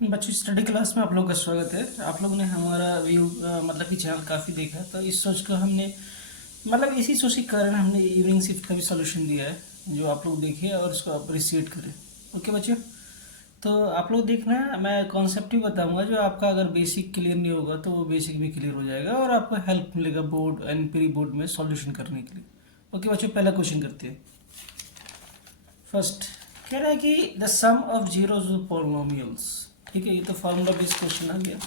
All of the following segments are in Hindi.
बच्चों स्टडी क्लास में आप लोग का स्वागत है। आप लोगों ने हमारा व्यू मतलब कि चैनल काफ़ी देखा, तो इस सोच को हमने मतलब इसी सोच के कारण हमने इवनिंग शिफ्ट का भी सॉल्यूशन दिया है, जो आप लोग देखिए और उसको अप्रिशिएट करें। ओके बच्चों, तो आप लोग देखना, मैं कॉन्सेप्ट ही बताऊंगा, जो आपका अगर बेसिक क्लियर नहीं होगा तो वो बेसिक भी क्लियर हो जाएगा और आपको हेल्प मिलेगा बोर्ड एंड प्री बोर्ड में सॉल्यूशन करने के लिए। ओके बच्चों, पहला क्वेश्चन करते हैं। फर्स्ट कह रहा है कि the sum of zeros polynomials. ठीक है, ये तो फार्मूला बेस्ड क्वेश्चन आ गया।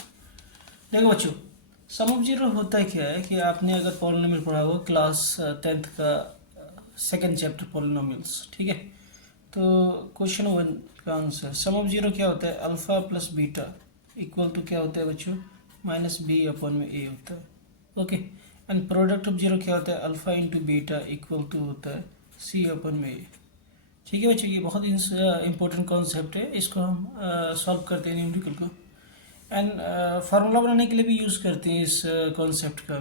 देखो बच्चों, सम ऑफ जीरो होता है क्या है कि आपने अगर पॉलिनोमियल पढ़ा होगा क्लास 10th का सेकंड चैप्टर पॉलिनोमियल्स। ठीक है, तो क्वेश्चन वन का आंसर सम ऑफ जीरो क्या होता है, alpha plus beta equal to क्या होता है बच्चों, माइनस बी अपॉन में ए होता है। Okay, and product of zero क्या होता है, alpha into beta equal to होता है सी अपन में ए। ठीक है बच्चों, ये बहुत इंपॉर्टेंट कॉन्सेप्ट है, इसको हम सॉल्व करते हैं न्यूमेरिकल को, एंड फार्मूला बनाने के लिए भी यूज़ करते हैं इस कॉन्सेप्ट का।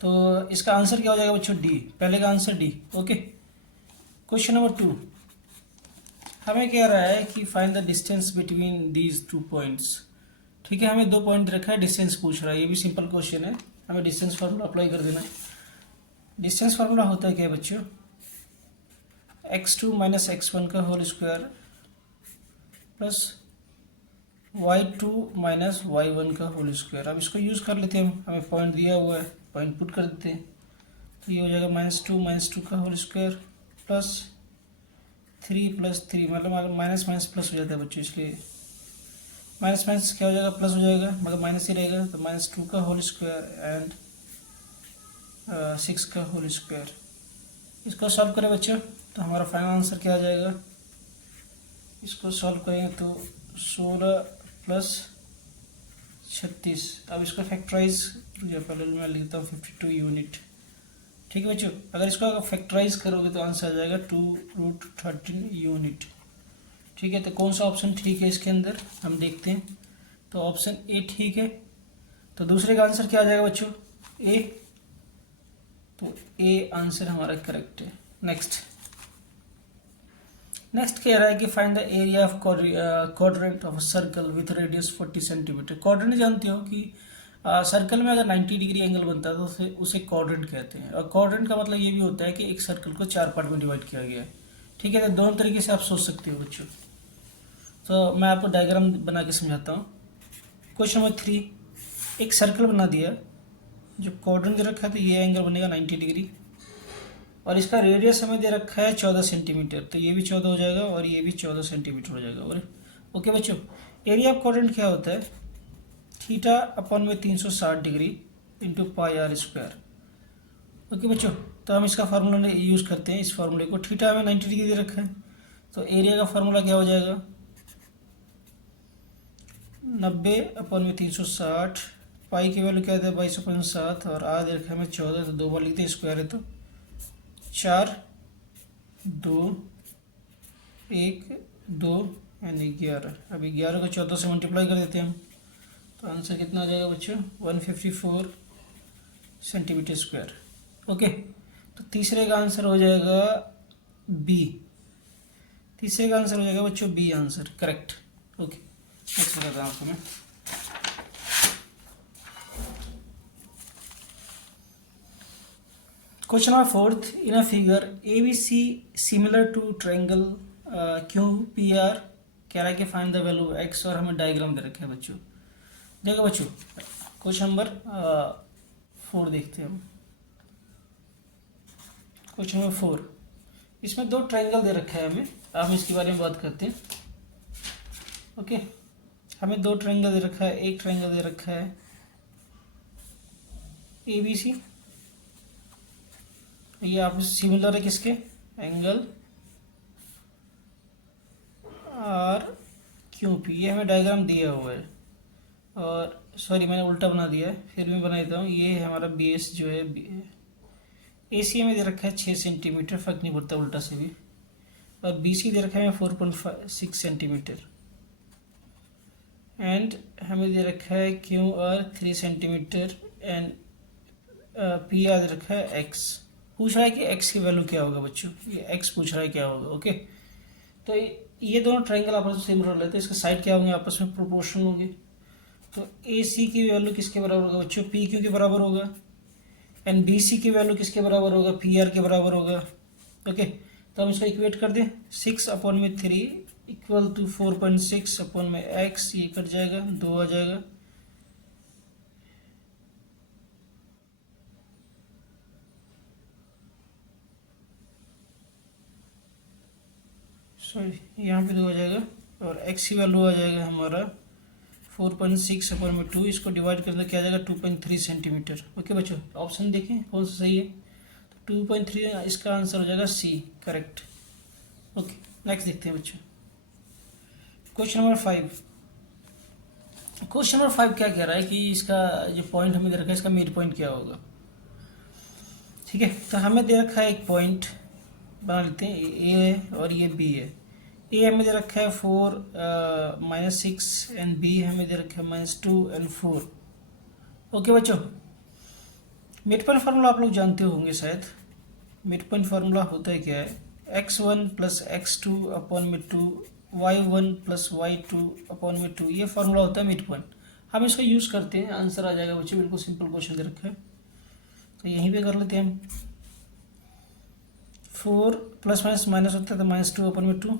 तो इसका आंसर क्या हो जाएगा बच्चों, डी। पहले का answer D. Okay, question number two हमें कह रहा है कि find the distance between these two points. ठीक है, हमें दो पॉइंट रखा है, डिस्टेंस पूछ रहा है, ये भी सिंपल क्वेश्चन है, हमें डिस्टेंस फार्मूला अप्लाई कर देना है। डिस्टेंस फार्मूला होता है क्या बच्चों, x2 माइनस x1 का whole square plus y2 minus y1 का होल स्क्वायर। अब इसको यूज़ कर लेते हैं हम, हमें पॉइंट दिया हुआ है, पॉइंट पुट कर देते हैं, तो ये हो जाएगा -2 का होल स्क्वायर प्लस 3 प्लस 3, मतलब माइनस माइनस प्लस हो जाता है बच्चों, इसलिए माइनस माइनस क्या हो जाएगा, प्लस हो जाएगा, मगर माइनस ही रहेगा, तो -2 का होल स्क्वायर एंड 6 का होल स्क्वायर। इसको सॉल्व करें बच्चों तो हमारा फाइनल आंसर क्या आ जाएगा, इसको सॉल्व करेंगे तो 16 प्लस 36। अब इसको फैक्टराइज पहले मैं लिखता हूँ 52 यूनिट। ठीक है बच्चों, अगर इसको अगर फैक्टराइज करोगे तो आंसर आ जाएगा 2√13 यूनिट। ठीक है, तो कौन सा ऑप्शन ठीक है इसके अंदर हम देखते हैं, तो ऑप्शन ए ठीक है, तो दूसरे का आंसर क्या आ जाएगा बच्चों, ए। तो ए आंसर हमारा करेक्ट है। नेक्स्ट कह रहा है कि find the area of quadrant of circle with radius 40 centimetre. Quadrant जानते हो कि सर्कल में अगर 90 डिग्री एंगल बनता है तो उसे क्वाड्रेंट कहते हैं, और क्वाड्रेंट का मतलब ये भी होता है कि एक सर्कल को 4 पार्ट में डिवाइड किया गया है। ठीक है, तो दोनों तरीके से आप सोच सकते हो बच्चों, तो मैं आपको डायग्राम बना के समझाता हूँ। क्वेश्चन नंबर 3, एक सर्कल बना दिया, जो क्वाड्रेंट दे रखा है तो ये एंगल बनेगा 90 डिग्री, और इसका रेडियस हमें दे रखा है 14 सेंटीमीटर, तो ये भी 14 हो जाएगा और ये भी 14 सेंटीमीटर हो जाएगा। और ओके बच्चों, एरिया ऑफ क्वाड्रेंट क्या होता है, थीटा अपन में 360 degree into pi are square. Okay बच्चों, तो हम इसका फार्मूला यूज़ करते हैं, इस फार्मूले को, थीटा हमें 90 डिग्री दे रखा है, तो एरिया का फार्मूला क्या हो जाएगा, 90 अपन में 360, पाई की वैल्यू क्या है 22/7, और आर दे रखा है हमें 14, तो 2 बार लिखते हैं, स्क्वायर है तो 4 2 1 2 यानी 11। अब 11 को 14 से मल्टीप्लाई कर देते हैं हम, तो आंसर कितना आ जाएगा बच्चों, 154 सेंटीमीटर स्क्वायर। ओके, तो तीसरे का आंसर हो जाएगा बी। तीसरे का आंसर हो जाएगा बच्चों b answer correct. Okay, next बताता हूँ आपको मैं। Question number 4, in a figure a B c similar to triangle q p r, कह रहा है कि फाइंड द वैल्यू एक्स, और हमें डायग्राम दे रखे हैं बच्चों। देखो बच्चों, क्वेश्चन नंबर 4 देखते हैं हम। क्वेश्चन नंबर 4, इसमें दो ट्रायंगल दे रखा है हमें, हम इसके बारे में बात करते हैं। ओके, हमें दो ट्रायंगल दे रखा है, एक ट्रायंगल दे रखा है ए बी सी, ये आप सिमिलर है किसके, एंगल आर क्यू पी, ये हमें डायग्राम दिया हुआ है, और सॉरी मैंने उल्टा बना दिया है, फिर मैं बना देता हूँ, ये हमारा बी एस जो है, ए सी हमें दे रखा है 6 सेंटीमीटर, फर्क नहीं पड़ता उल्टा से भी, और बी सी दे रखा है हमें 4.6 सेंटीमीटर, एंड हमें दे रखा है q r 3 centimetre, and p r दे रखा है एक्स। पूछ रहा है कि एक्स की वैल्यू क्या होगा बच्चों, ये एक्स पूछ रहा है क्या होगा। ओके, तो ये दोनों ट्रायंगल आपस में सिमिलर लेते हैं, इसके साइड क्या होंगे, आपस में प्रोपोर्शनल होंगे। तो ए सी की वैल्यू किसके बराबर होगा बच्चों, पी क्यू के बराबर होगा। एंड बी सी की वैल्यू किसके बराबर होगा, पी आर के बराबर होगा। ओके, तो हम इसको इक्वेट कर दें, 6/3 इक्वल टू 4.6/x, ये कट जाएगा, 2 आ जाएगा। सॉरी, यहाँ पे 2 आ जाएगा, और x की वैल्यू आ जाएगा हमारा 4.6/2, इसको डिवाइड कर दो, क्या आ जाएगा 2.3 सेंटीमीटर। ओके बच्चों, ऑप्शन देखें कौन सा सही है, तो 2.3 इसका आंसर हो जाएगा सी, करेक्ट। ओके, नेक्स्ट देखते हैं बच्चों, क्वेश्चन नंबर 5। क्वेश्चन नंबर 5 क्या कह रहा है कि इसका जो पॉइंट हमें दे रखा है, इसका मिड पॉइंट क्या होगा। ठीक है, तो हमें दे रखा है एक पॉइंट, बना लेते हैं, ए है और ये बी है। ए हमें दे रखा है 4 -6 एंड बी हमें दे रखा है -2 एंड 4। ओके बच्चों, मिड पॉइंट फार्मूला आप लोग जानते होंगे शायद। मिड पॉइंट फार्मूला होता है क्या है, x1 + x2/2 y1 + y2/2, ये फार्मूला होता है मिड पॉइंट। हम इसका यूज़ करते हैं, आंसर आ जाएगा बच्चों, बिल्कुल सिंपल क्वेश्चन दे रखा है, तो यहीं पे कर लेते हैं हम। 4 ± माइनस होता है तो -2/2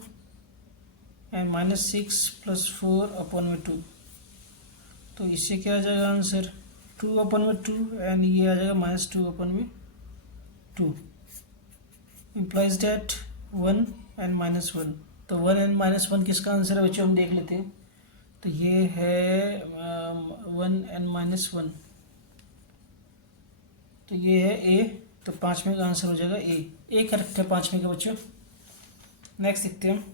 एंड -6 + 4/2, तो इससे क्या आ जाएगा आंसर 2/2 एंड ये आ जाएगा -2/2, इम्प्लाइज डैट 1 एंड -1। तो 1 एंड -1 किसका आंसर है बच्चों, हम देख लेते हैं। तो ये है 1 एंड -1, तो ये है ए, तो 5वें का आंसर हो जाएगा ए करेक्ट है 5वें का बच्चों। नेक्स्ट देखते हैं हम,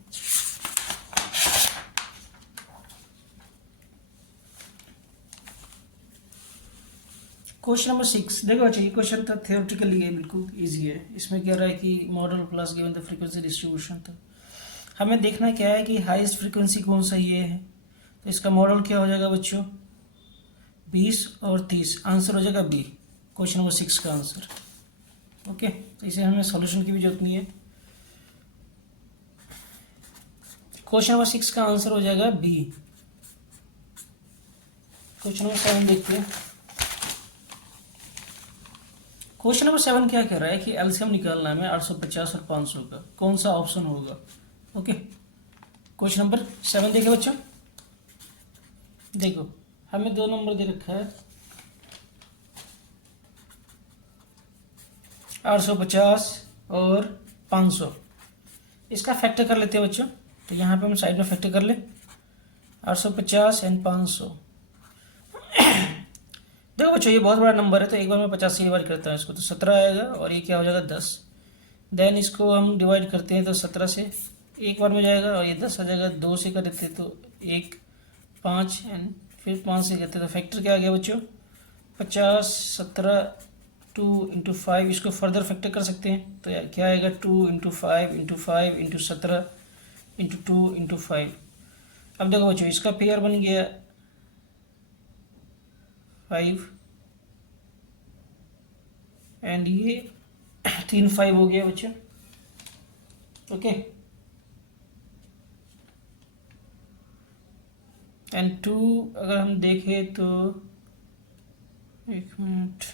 क्वेश्चन नंबर 6। देखो बच्चों, ये क्वेश्चन था थियोरेटिकली, ये बिल्कुल इजी है। इसमें कह रहा है कि model plus given the frequency distribution, तो हमें देखना क्या है कि हाईएस्ट फ्रीक्वेंसी कौन सा ये है। तो इसका मॉडल क्या हो जाएगा बच्चों, 20 और 30, आंसर हो जाएगा बी, क्वेश्चन नंबर 6 का आंसर। ओके, तो इसे हमें सॉल्यूशन की भी जरूरत नहीं है। क्वेश्चन नंबर 6 का आंसर हो जाएगा बी। क्वेश्चन नंबर 7 देखते हैं। क्वेश्चन नंबर 7 क्या कह रहा है कि एलसीएम निकालना है 850 और 500 का, कौन सा ऑप्शन होगा। ओके, क्वेश्चन नंबर 7 देखे बच्चों, देखो हमें 2 नंबर दे रखा है, 850 और 500, इसका फैक्टर कर लेते हैं बच्चों। तो यहाँ पे हम साइड में फैक्टर कर ले, 850 एंड 500। देखो बच्चों, ये बहुत बड़ा नंबर है, तो एक बार मैं 50 से डिवाइड करता हूँ इसको, तो 17 आएगा, और ये क्या हो जाएगा 10। देन इसको हम डिवाइड करते हैं, तो 17 से एक बार में जाएगा, और ये 10 आ जाएगा। 2 से कर देते हैं तो 1, 5 एंड फिर 5 से करते हैं, तो फैक्टर क्या आ गया बच्चों 50, 17, 2 × 5, इसको फर्दर फैक्टर कर सकते हैं, तो क्या आएगा 2 × 5 × 5 × 17 × 2 × 5। अब देखो बच्चों, इसका पेयर बन गया 5 एंड ये 3 5 हो गया बच्चों। ओके, एंड 2 अगर हम देखें तो, एक मिनट,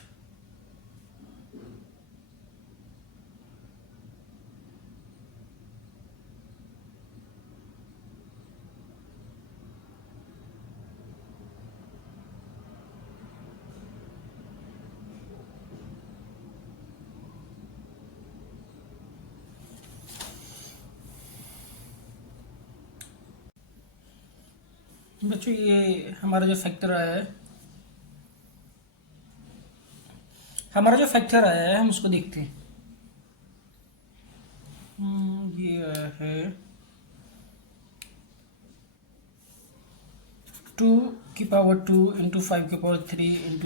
बच्चों ये हमारा जो फैक्टर आया है, हम उसको देखते हैं। ये आया है 2 × 5³ ×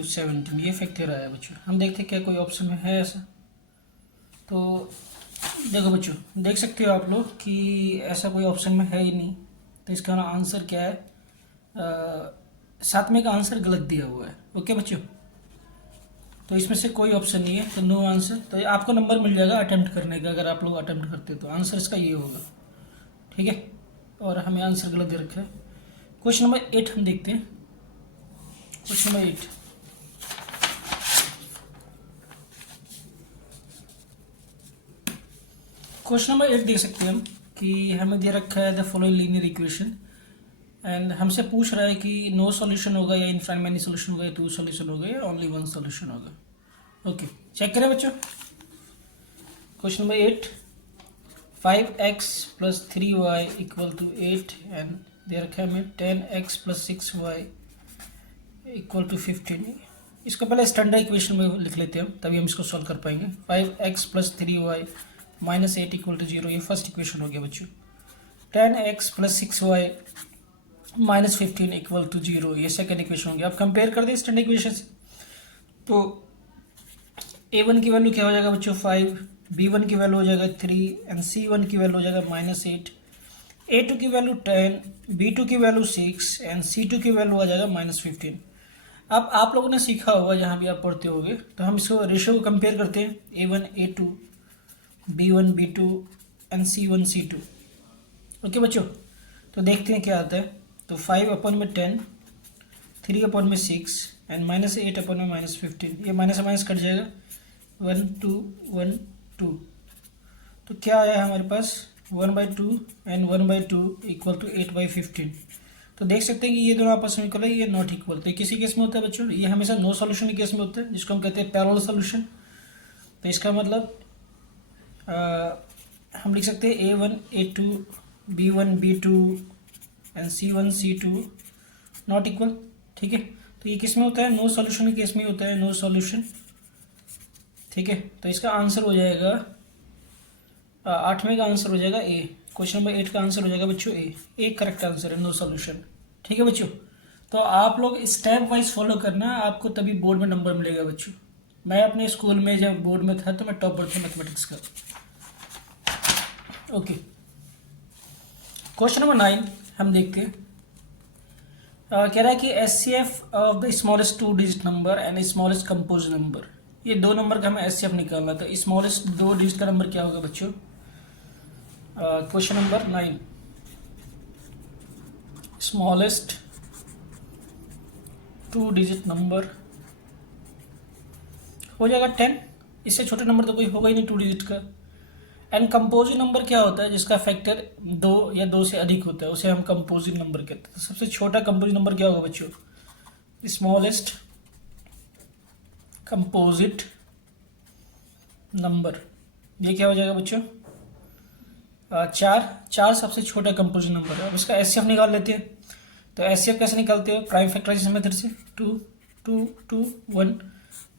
17, ये फैक्टर आया है बच्चों। हम देखते हैं क्या कोई ऑप्शन में है ऐसा। तो देखो बच्चों, देख सकते हो आप लोग कि ऐसा कोई ऑप्शन में है ही नहीं, तो इसका आंसर क्या है, 7वें का आंसर गलत दिया हुआ है। ओके बच्चों, तो इसमें से कोई ऑप्शन नहीं है, तो नो आंसर। तो आपको नंबर मिल जाएगा अटेम्प्ट करने का, अगर आप लोग अटेम्प्ट करते हो तो आंसर इसका ये होगा। ठीक है, और हमें आंसर गलत दे रखा है। क्वेश्चन नंबर 8 हम देखते हैं। क्वेश्चन नंबर 8, क्वेश्चन नंबर 8 देख सकते हैं हम कि हमें दे रखा है the following linear equation and हमसे पूछ रहा है कि नो सॉल्यूशन होगा या इनफाइनाइट मैनी सॉल्यूशन होगा या टू सॉल्यूशन होगा या ओनली वन सॉल्यूशन होगा। ओके, चेक करें बच्चों। Question number 8, 5x + 3y = 8 and they रखा है हमें 10x + 6y = 15। इसको पहले स्टैंडर्ड इक्वेशन में लिख लेते हैं हम, तभी हम इसको सॉल्व कर पाएंगे। 5x + 3y - 8 = 0, ये फर्स्ट इक्वेशन हो गया बच्चों। 10x + 6y - 15 = 0, ये सेकेंड इक्वेशन हो गया। अब कंपेयर कर दें स्टैंडर्ड इक्वेशन से, तो a1 की वैल्यू क्या हो जाएगा बच्चों 5, b1 की वैल्यू हो जाएगा 3 एंड c1 की वैल्यू हो जाएगा -8, a2 की वैल्यू 10, b2 की वैल्यू 6 एंड c2 की वैल्यू आ जाएगा -15। अब आप लोगों ने सीखा होगा जहाँ भी आप पढ़ते होगे, तो हम इसको रेशियो को कंपेयर करते हैं, a1 a2, b1 b2 and c1 c2। Okay बच्चों, तो देखते हैं क्या आता है। तो 5/10, 3/6 एंड -8/15, ये माइनस माइनस कट जाएगा, 1 2 1 2, तो क्या आया हमारे पास 1/2 एंड 1/2 = 8/15। तो देख सकते हैं कि ये दोनों आपस में इक्वल है, ये नॉट इक्वल। तो किसी केस में होता है बच्चों, ये हमेशा नो सॉल्यूशन के केस में होता है, जिसको हम कहते हैं पैरेलल सॉल्यूशन। तो इसका मतलब हम लिख सकते हैं a1 a2, b1 b2 and c1 c2 not equal. ठीक है, तो ये किस में होता है, नो सॉल्यूशन के केस में होता है, नो सॉल्यूशन। ठीक है, तो इसका आंसर हो जाएगा 8वें का आंसर हो जाएगा ए। क्वेश्चन नंबर 8 का आंसर हो जाएगा बच्चों ए करेक्ट आंसर है, नो सॉल्यूशन। ठीक है बच्चों, तो आप लोग स्टेप वाइज फॉलो करना, आपको तभी बोर्ड में नंबर मिलेगा बच्चों। मैं अपने स्कूल में जब बोर्ड में था तो मैं टॉपर था मैथमेटिक्स का। ओके, क्वेश्चन नंबर 9 हम देखते हैं। कह रहा है कि SCF of the smallest 2 digit number and smallest compose number, ये दो नंबर का हमें SCF निकालना था। स्मॉलेस्ट 2 डिजिट का नंबर क्या होगा बच्चों? Question number 9, smallest 2 digit number हो जाएगा 10, इससे छोटा नंबर तो कोई होगा ही नहीं 2 डिजिट का। एंड कंपोजिट नंबर क्या होता है, जिसका फैक्टर 2 या 2 से अधिक होता है, उसे हम कंपोजिट नंबर कहते हैं। तो सबसे छोटा कंपोजिट नंबर क्या होगा बच्चों? स्मॉलेस्ट कंपोजिट नंबर, ये क्या हो जाएगा बच्चों? 4 सबसे छोटा कंपोजिट नंबर है। अब इसका SCF निकाल लेते हैं। तो SCF कैसे निकालते हो? प्राइम फैक्टराइजेशन मेथड से 2 2 2 1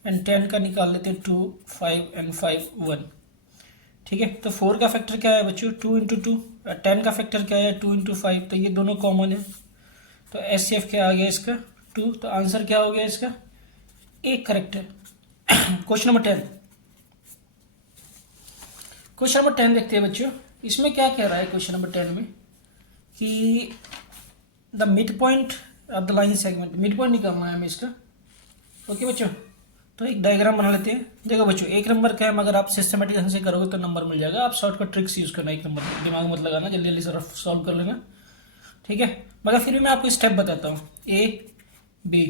एंड 10 का निकाल लेते हैं 2 5 एंड 5 1। ठीक है, तो 4 का फैक्टर क्या है बच्चों? 2 × 2। 10 का फैक्टर क्या है? 2 × 5। तो ये दोनों कॉमन है, तो SCF क्या आ गया इसका? 2। तो आंसर क्या हो गया इसका? ए करेक्ट है। क्वेश्चन नंबर 10, क्वेश्चन नंबर 10 देखते हैं बच्चों। इसमें क्या कह रहा है क्वेश्चन नंबर 10 में कि the mid point of the line segment, mid point निकालना है हमें इसका। ओके बच्चों, तो एक डायग्राम बना लेते हैं। देखो बच्चों, एक नंबर का है, अगर आप सिस्टमेटिक ढंग से करोगे तो नंबर मिल जाएगा। आप शॉर्टकट ट्रिक्स यूज़ करना, एक नंबर दिमाग मत लगाना, जल्दी जल्दी सर सॉल्व कर लेना। ठीक है, मगर फिर भी मैं आपको स्टेप बताता हूँ। A B,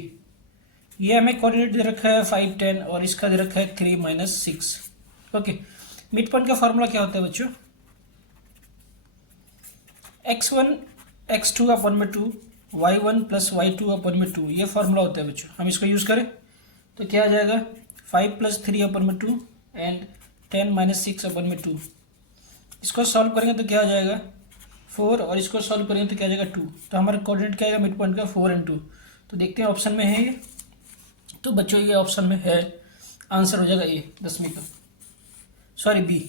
ये हमें कोऑर्डिनेट दे रखा है 5 10 और इसका दे रखा है 3 - 6। ओके, मिड पॉइंट का फॉर्मूला क्या होता है बच्चों? x1 x2/2 y1 + y2/2, ये फॉर्मूला होता है बच्चों। हम इसको यूज़ करें तो क्या आ जाएगा? 5 + 3/2 एंड 10 - 6/2। इसको सॉल्व करेंगे तो क्या आ जाएगा? 4, और इसको सॉल्व करेंगे तो क्या आ जाएगा? 2। तो हमारा कोऑर्डिनेट क्या आएगा मिड पॉइंट का? 4 और 2। तो देखते हैं ऑप्शन में है ये, तो बच्चों ये ऑप्शन में है। आंसर हो जाएगा ए 10वीं का, सॉरी बी,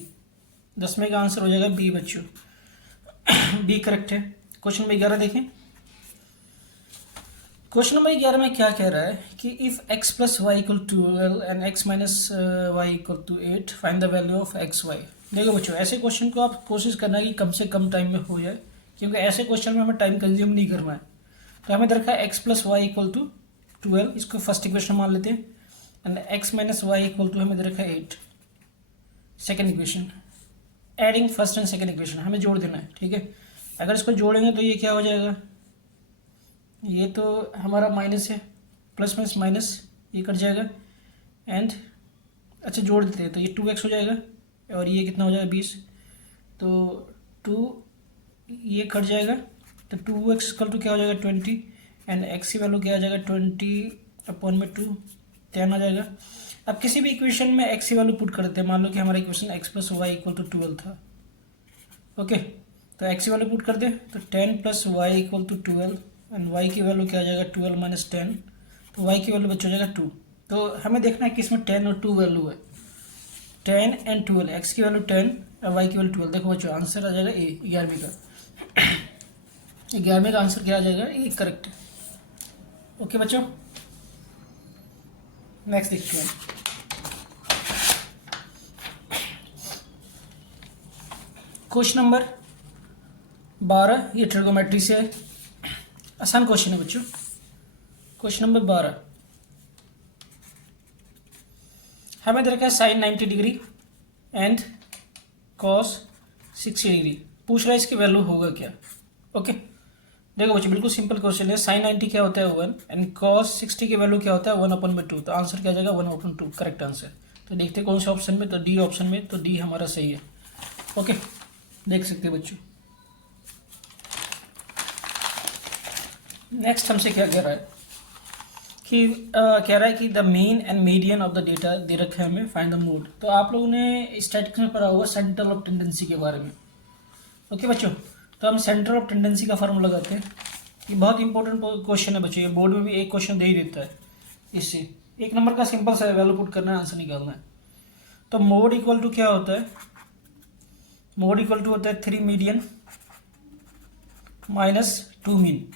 10वीं का आंसर हो जाएगा बी बच्चों। बी करेक्ट है। क्वेश्चन नंबर 11 देखें। क्वेश्चन नंबर 11 में क्या कह रहा है कि if x + y = 12 and x - y = 8 find the value of x y। देखो बच्चों, ऐसे क्वेश्चन को आप कोशिश करना है कि कम से कम टाइम में हो जाए, क्योंकि ऐसे क्वेश्चन में हमें टाइम कंज्यूम नहीं करना है। तो हमें दरकार है x + y = 12, इसको फर्स्ट इक्वेशन मान लेते हैं, एंड x - y = हमें दे रखा है 8, second equation. Adding first and second equation हमें जोड़ देना है। ठीक है, अगर इसको जोड़ेंगे तो ये क्या हो जाएगा, ये तो हमारा माइनस है, प्लस माइनस माइनस ये कट जाएगा एंड अच्छा जोड़ देते हैं तो ये 2x हो जाएगा और ये कितना हो जाएगा 20, तो 2 ये कट जाएगा तो 2x इक्वल टू क्या हो जाएगा 20 एंड x की वैल्यू क्या आ जाएगा 20/2 10 आ जाएगा। अब किसी भी इक्वेशन में x की वैल्यू पुट कर देते हैं, मान लो कि हमारा इक्वेशन x + y = 12 था। ओके, तो x की वैल्यू पुट कर दे तो 10 + y = 12 एंड y की वैल्यू क्या आ जाएगा 12 - 10, तो y की वैल्यू बच हो जाएगा 2। तो हमें देखना है कि इसमें 10 और 2 वैल्यू है, 10 एंड 12, x की वैल्यू 10 और y की वैल्यू 12। देखो बच्चों आंसर आ जाएगा ए 11वीं का 11वीं का आंसर क्या आ जाएगा ए करेक्ट है। ओके बच्चों, नेक्स्ट देखते हैं। क्वेश्चन नंबर 12, ये ट्रिगोमेट्री से है, आसान क्वेश्चन है बच्चों। क्वेश्चन नंबर 12 हमें दे रखा है sine 90 degree and cos 60 degree, पूछ रहा है इसकी वैल्यू होगा क्या। ओके, देखो बच्चों बिल्कुल सिंपल क्वेश्चन है। साइन 90 क्या होता है 1 एंड कॉस 60 की वैल्यू क्या होता है 1/2, तो आंसर क्या आ जाएगा 1/2 करेक्ट आंसर। तो देखते हैं कौन से ऑप्शन में, तो डी ऑप्शन में, तो डी हमारा सही है। ओके, देख सकते हैं बच्चों। नेक्स्ट हमसे क्या कह रहा है कि कह रहा है कि the mean and median of the data दे रखा है हमें, फाइंड द मोड। तो आप लोगों ने स्टैटिस्टिक्स में पढ़ा होगा सेंटर ऑफ टेंडेंसी के बारे में। ओके बच्चों, तो हम सेंटर ऑफ टेंडेंसी का फॉर्मूला लगाते हैं। ये बहुत इंपॉर्टेंट क्वेश्चन है बच्चों, ये बोर्ड में भी एक क्वेश्चन दे ही देता है। इससे 1 नंबर का सिंपल सा वैल्यू पुट करना है, आंसर निकालना है। तो मोड इक्वल टू क्या होता है, मोड इक्वल टू होता है 3 मीडियन - 2 मीन।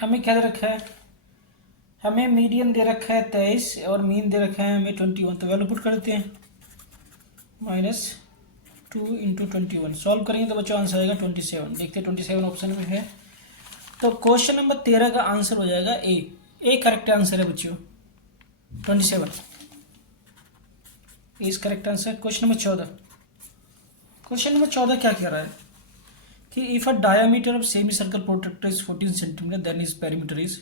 हमें क्या दे रखा है, हमें मीडियन दे रखा है 23 और मीन दे रखा है हमें 21, तो वैल्यू पुट कर देते हैं -2 × 21। सॉल्व करेंगे तो बच्चों आंसर आएगा 27। देखते हैं 27 ऑप्शन में है, तो क्वेश्चन नंबर 13 का आंसर हो जाएगा ए करेक्ट आंसर है बच्चों 27 is correct answer. Question number 14, question number 14 क्या कह रहा है कि if a diameter of semicircle protractor is 14 centimetre then is perimeter is.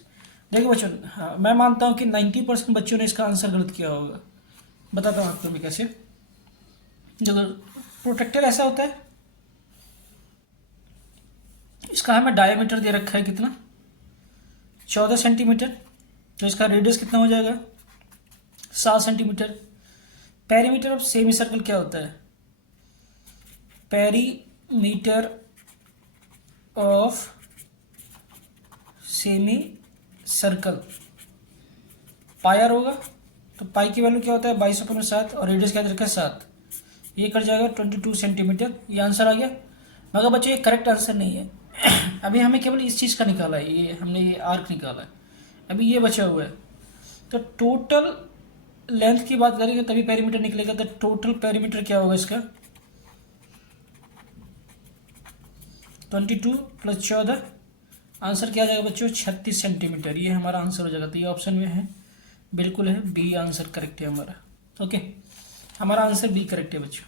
देखो बच्चों, हाँ मैं मानता हूँ कि 90% बच्चों ने इसका आंसर गलत किया होगा, बताता हूँ आपको मैं कैसे। जो प्रोट्रैक्टर ऐसा होता है, इसका हमें डायमीटर दे रखा है कितना 14 सेंटीमीटर, तो इसका रेडियस कितना हो जाएगा 7 centimetre. Perimeter of semicircle क्या होता है, perimeter of semicircle pi r होगा, तो पाई की वैल्यू क्या होता है 22/7 और रेडियस क्या रखा है 7, ये कर जाएगा 22 सेंटीमीटर। ये आंसर आ गया, मगर बच्चों ये करेक्ट आंसर नहीं है। अभी हमें केवल इस चीज़ का निकाला है, ये हमने ये आर्क निकाला है, अभी ये बचा हुआ है। तो टोटल लेंथ की बात करेंगे तभी पेरीमीटर निकलेगा, तो टोटल पेरीमीटर क्या होगा इसका 22 + 14, आंसर क्या आ जाएगा बच्चों 36 सेंटीमीटर। ये हमारा आंसर हो जाएगा, तो ये ऑप्शन में है, बिल्कुल है, बी आंसर करेक्ट है हमारा। ओके, हमारा आंसर बी करेक्ट है बच्चों।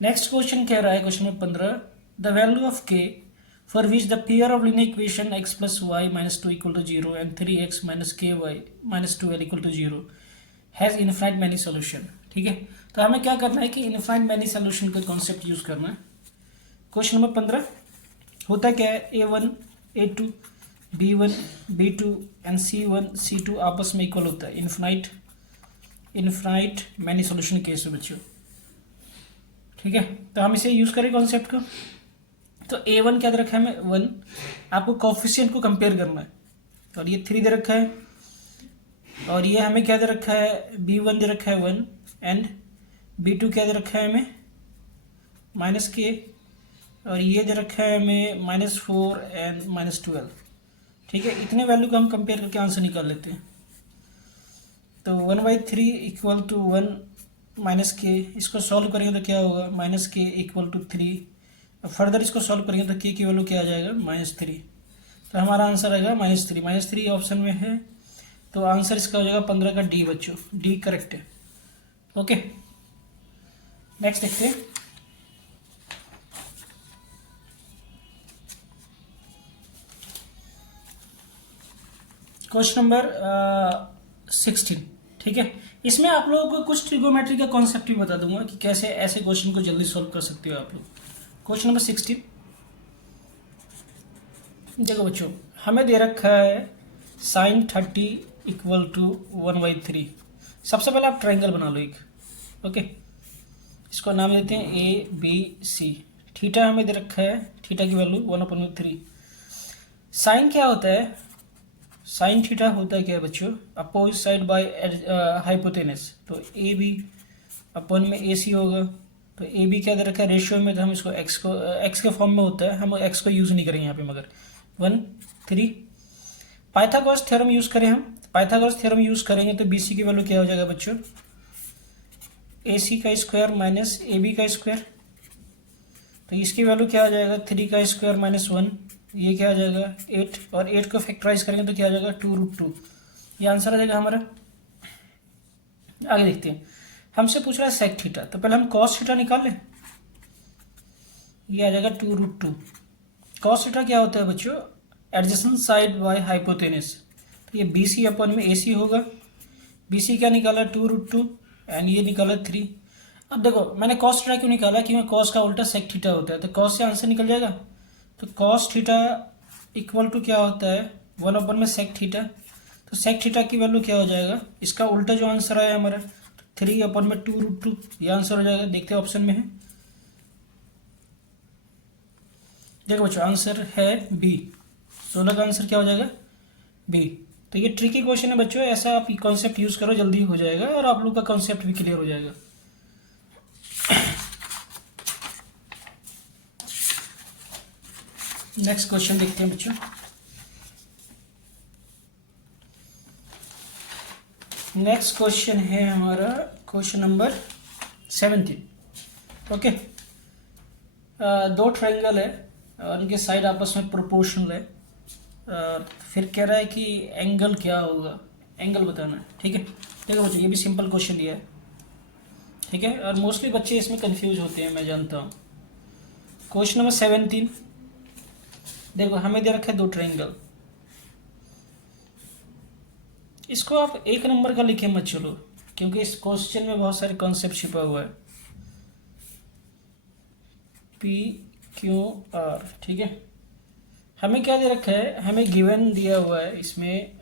नेक्स्ट क्वेश्चन कह रहा है question number 15, the value of k for which the pair of linear equation x + y - 2 = 0 and 3x - ky - 2l = 0 has infinite many solution. ठीक है, तो हमें क्या करना है कि इनफाइनाइट मैनी सोल्यूशन का कॉन्सेप्ट यूज करना है। क्वेश्चन नंबर 15 होता क्या है, a1 a2 b1 b2 and c1 c2 आपस में इक्वल होता है इनफाइनाइट मैनी सोल्यूशन केस में बच्चों। ठीक है, तो हम इसे यूज करें कॉन्सेप्ट को। तो a1 क्या दे रखा है हमें 1, आपको कोफिशिएंट को कंपेयर करना है, और ये 3 दे रखा है, और ये हमें क्या दे रखा है b1 दे रखा है 1 एंड b2 क्या दे रखा है हमें -k, और ये दे रखा है हमें -4 एंड -12। ठीक है, इतने वैल्यू को हम कंपेयर करके आंसर निकाल लेते हैं। तो 1/3 = 1 - k, इसको सॉल्व करेंगे तो क्या होगा -k = 3, फर्दर इसको सॉल्व करेंगे तो k की वैल्यू क्या आ जाएगा -3, तो हमारा आंसर आएगा -3 -3 ऑप्शन में है, तो आंसर इसका हो जाएगा 15 का डी बच्चों, डी करेक्ट है। ओके, नेक्स्ट देखते हैं। Question number 16। ठीक है, इसमें आप लोगों को कुछ ट्रिगोमेट्री का कॉन्सेप्ट भी बता दूंगा कि कैसे ऐसे क्वेश्चन को जल्दी सॉल्व कर सकते हो आप लोग। क्वेश्चन नंबर 16, देखो बच्चों, हमें दे रखा है साइन 30 इक्वल टू 1/3। सबसे पहले आप ट्रायंगल बना लो एक। ओके, इसको नाम देते हैं ए बी सी। थीटा हमें दे रखा है, थीटा की वैल्यू 1/3। साइन क्या होता है? साइन थीटा होता है क्या बच्चों? Opposite side by hypotenuse. तो ए बी अपन में ए सी होगा। तो ए बी क्या दे रखा है रेशियो में, तो हम इसको एक्स के फॉर्म में होता है, हम एक्स को यूज़ नहीं करेंगे यहाँ पे, मगर 1/3। पाइथागोरस थ्योरम यूज़ करें हम, पाइथागोरस थ्योरम यूज़ करेंगे तो बी सी की वैल्यू क्या हो जाएगा बच्चों? ए सी का स्क्वायर माइनस ए बी का स्क्वायर। तो इसकी वैल्यू क्या हो जाएगा? 3 का स्क्वायर माइनस 1, ये क्या आ जाएगा? 8। और 8 को फैक्टराइज करेंगे तो क्या आ जाएगा? 2√2। ये आंसर आ जाएगा हमारा। आगे देखते हैं, हमसे पूछ रहा है सेक थीटा, तो पहले हम कॉस थीटा निकाल लें। ये आ जाएगा 2√2। कॉस थीटा क्या होता है बच्चों? Adjacent side by hypotenuse. तो ये बी सी अपन में ए सी होगा। बी सी क्या निकाला? 2√2, एंड ये निकाला 3। अब देखो, मैंने कॉस थीटा क्यों निकाला? क्योंकि कॉस का उल्टा सेक थीटा होता है, तो कॉस से आंसर निकल जाएगा। तो कॉस थीटा इक्वल टू क्या होता है? 1 में सेक थीटा। तो सेक थीटा की वैल्यू क्या हो जाएगा? इसका उल्टा जो आंसर आया हमारा, 3 में 2√2, ये आंसर हो जाएगा। देखते हैं ऑप्शन में है, देखो बच्चों आंसर है बी। 16 का आंसर क्या हो जाएगा? बी। तो ये ट्रिकी क्वेश्चन है बच्चों, ऐसा आप कॉन्सेप्ट यूज करो, जल्दी हो जाएगा और आप लोग का कॉन्सेप्ट भी क्लियर हो जाएगा। नेक्स्ट क्वेश्चन देखते हैं बच्चों। नेक्स्ट क्वेश्चन है हमारा क्वेश्चन नंबर 17। ओके, दो ट्रायंगल है और इनके साइड आपस में प्रोपोर्शनल है। फिर कह रहा है कि एंगल क्या होगा, एंगल बताना है। ठीक है, देखो बच्चों, ये भी सिंपल क्वेश्चन दिया है। ठीक है, और मोस्टली बच्चे इसमें कंफ्यूज होते हैं, मैं जानता हूँ। क्वेश्चन नंबर 17, देखो हमें दे रखा है दो ट्रायंगल। इसको आप एक नंबर का लिखे मत चलो, क्योंकि इस क्वेश्चन में बहुत सारे कॉन्सेप्ट छिपा हुआ है। P Q R. ठीक है, हमें क्या दे रखा है? हमें गिवन दिया हुआ है, इसमें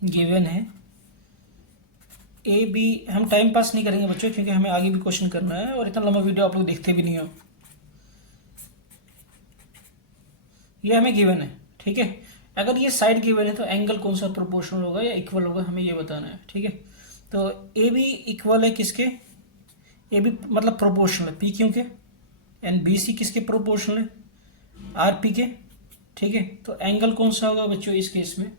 गिवन है ए बी। हम टाइम पास नहीं करेंगे बच्चों, क्योंकि हमें आगे भी क्वेश्चन करना है और इतना लंबा वीडियो आप लोग देखते भी नहीं हो। ये हमें गिवन है। ठीक है, अगर ये साइड गिवन है तो एंगल कौन सा प्रोपोर्शनल होगा या इक्वल होगा, हमें ये बताना है। ठीक है, तो ए बी इक्वल है किसके? ए बी मतलब प्रोपोर्शनल है पी क्यू के, एंड बी सी किसके प्रोपोर्शनल है? आर पी के। ठीक है, तो एंगल कौन सा होगा बच्चों इस केस में?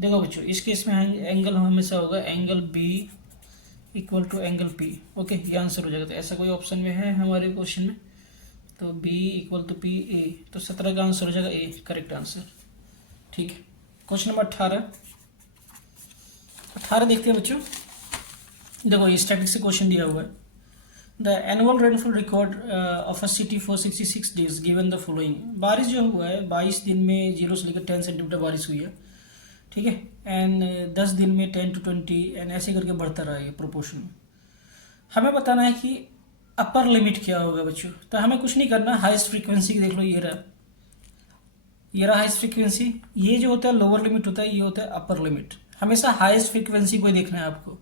देखो बच्चों, इस केस में एंगल हमेशा होगा angle b equal to angle p. Okay, ये आंसर हो जाएगा। तो ऐसा कोई ऑप्शन में है हमारे क्वेश्चन में? तो b equal to p a, तो 17 का आंसर हो जाएगा ए, करेक्ट आंसर। ठीक है, क्वेश्चन नंबर 18 देखते हैं बच्चों। देखो, ये स्टैटिक से क्वेश्चन दिया हुआ है। The annual rainfall record of a city for 66 days given the following. बारिश जो हुआ है 22 दिन में 0 से लेकर 10 सेंटीमीटर बारिश हुई है। ठीक है, एंड 10 दिन में 10 to 20, एंड ऐसे करके बढ़ता रहा है प्रोपोर्शन में। हमें बताना है कि अपर लिमिट क्या होगा बच्चों। तो हमें कुछ नहीं करना, हाईएस्ट फ्रीक्वेंसी देख लो, ये रहा, ये रहा हाईएस्ट फ्रीक्वेंसी। ये जो होता है लोअर लिमिट होता है, ये होता है अपर लिमिट। हमेशा हाईएस्ट फ्रीक्वेंसी को ही देखना है आपको।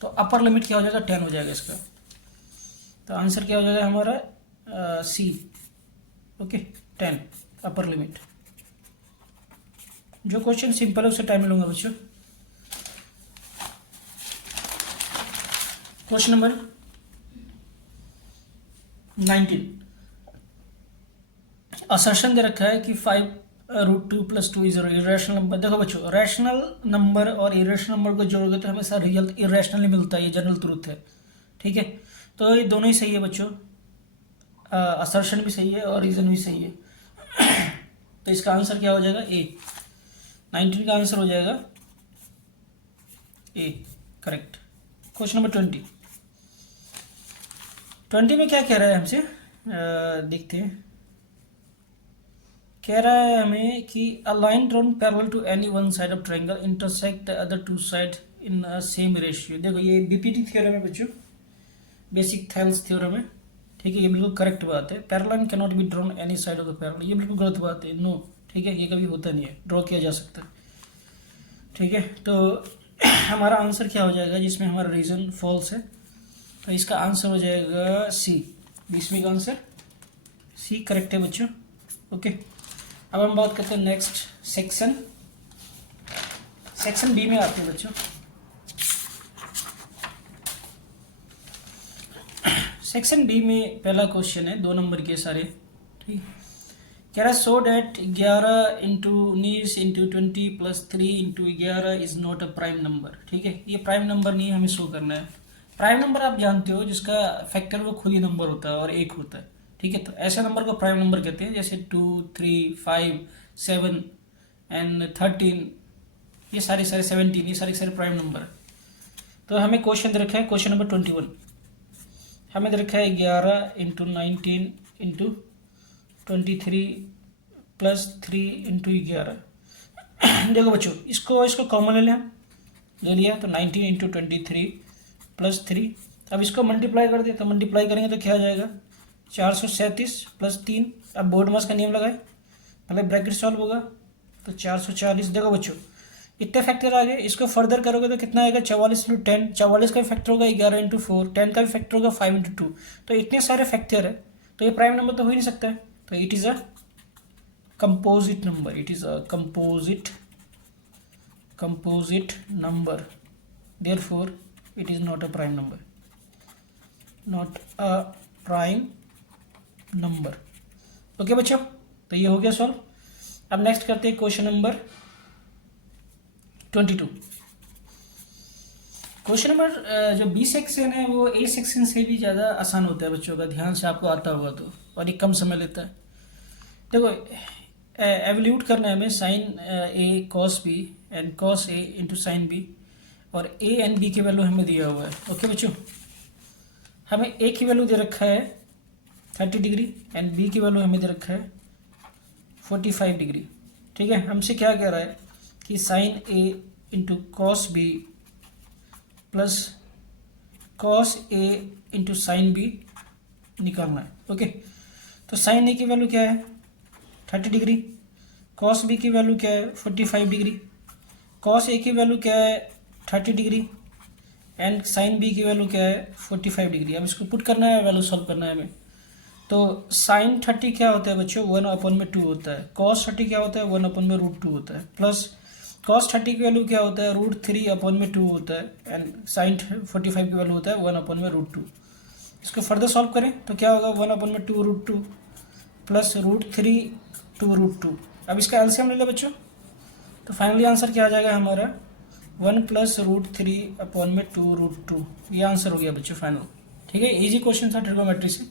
तो अपर लिमिट क्या हो जाएगा? 10 हो जाएगा इसका। तो आंसर क्या हो जाएगा हमारा? सी। Okay, 10 upper limit. जो क्वेश्चन सिंपल है उससे टाइम लूंगा बच्चों। क्वेश्चन नंबर 19, असर्शन दे रखा है कि 5√2 + 2 = इरेशनल नंबर। देखो बच्चों, रैशनल नंबर और इरेशनल नंबर को जोड़ोगे तो हमेशा रिजल्ट इरेशनल ही मिलता है, ये जनरल ट्रूथ है। ठीक है, तो ये दोनों ही सही है बच्चों, असर्शन भी सही है और रीजन भी सही है। तो इसका आंसर क्या हो जाएगा? ए। 19 का आंसर हो जाएगा ए, करेक्ट। क्वेश्चन नंबर 20 में क्या कह रहा है हमसे? देखते हैं कह रहा है हमें कि a line drawn parallel to any one side of triangle intersect the other two side in same ratio. देखो ये बीपीटी थ्योरम है बच्चों, बेसिक थेल्स थ्योरम है, ठीक है। ये बिल्कुल करेक्ट बात है। Parallel can not be drawn any side of the parallel, ये बिल्कुल गलत बात है, नो, ठीक है। ये कभी होता नहीं है, ड्रॉ किया जा सकता है, ठीक है। तो हमारा आंसर क्या हो जाएगा, जिसमें हमारा रीजन फॉल्स है, तो इसका आंसर हो जाएगा सी। 20वीं का आंसर सी करेक्ट है बच्चों, ओके। अब हम बात करते हैं नेक्स्ट सेक्शन, सेक्शन बी में आते हैं बच्चों। सेक्शन बी में पहला क्वेश्चन है, 2 नंबर के सारे, ठीक। कह रहा है so that 11 into 19 into 20 plus 3 into 11 is not a prime number, ठीक है। ये प्राइम नंबर नहीं है, हमें शो करना है। प्राइम नंबर आप जानते हो जिसका फैक्टर वो खुद ही नंबर होता है और 1 होता है, ठीक है। तो ऐसे नंबर को प्राइम नंबर कहते हैं, जैसे 2, 3, 5, 7 एंड 13, ये सारे 17, ये सारे प्राइम नंबर है। तो हमें क्वेश्चन दे रखा है, क्वेश्चन नंबर 21 हमें दे रखा है 11 इंटू 19 इंटू 23 प्लस 3 इंटू 11। देखो बच्चों, इसको कॉमन ले लें, हम ले लिया तो 19 इंटू 23 प्लस 3। अब इसको मल्टीप्लाई कर दें, तो मल्टीप्लाई करेंगे तो क्या आ जाएगा, 437 प्लस 3। अब बोर्ड मास का नियम लगाए, मतलब ब्रैकेट सॉल्व होगा तो 440। देखो बच्चों, इतने फैक्टर आ गए, इसको फर्दर करोगे तो कितना आएगा, 44 इंटू 10, 44 का भी फैक्टर होगा 11 इंटू 4, 10 का भी फैक्टर होगा 5 इंटू 2। तो इतने सारे फैक्टर है, तो ये प्राइम नंबर तो हो ही नहीं सकता है। तो it is a composite number, it is a composite number, therefore it is not a prime number, not a prime number, okay बच्चों। तो ये हो गया सॉल्व। अब नेक्स्ट करते हैं क्वेश्चन नंबर 22। क्वेश्चन नंबर जो बी सेक्शन है वो ए सेक्शन से भी ज़्यादा आसान होता है बच्चों का, ध्यान से आपको आता होगा तो, और ये कम समय लेता है। देखो एवल्यूट करना है हमें sine A cos B and cos A into sine B, और ए एंड बी की वैल्यू हमें दिया हुआ है, ओके बच्चों। हमें ए की वैल्यू दे रखा है 30 डिग्री एंड बी की वैल्यू हमें दे रखा है 45 डिग्री, ठीक है। हमसे क्या कह रहा है कि sine A into cos B plus cos A into sine B निकालना है, ओके। तो साइन ए की वैल्यू क्या है 30 डिग्री, कॉस बी की वैल्यू क्या है 45 डिग्री, कॉस ए की वैल्यू क्या है 30 डिग्री एंड साइन बी की वैल्यू क्या है 45 डिग्री। अब इसको पुट करना है, वैल्यू सॉल्व करना है हमें। तो साइन 30 क्या होता है बच्चों, 1/2 होता है। कॉस 30 क्या होता है, 1/√2 होता है। प्लस कॉस 30 की वैल्यू क्या होता है, √3/2 होता है एंड साइन 45 की वैल्यू होता है 1/√2। इसको फर्दर सॉल्व करें तो क्या होगा, 1/2√2 प्लस √3/2। अब इसका एलसीएम ले लें बच्चों, तो फाइनली आंसर क्या आ जाएगा हमारा 1 प्लस √3/2√2। ये आंसर हो गया बच्चों फाइनल, ठीक है। इजी क्वेश्चन था ट्रिग्नोमेट्री से।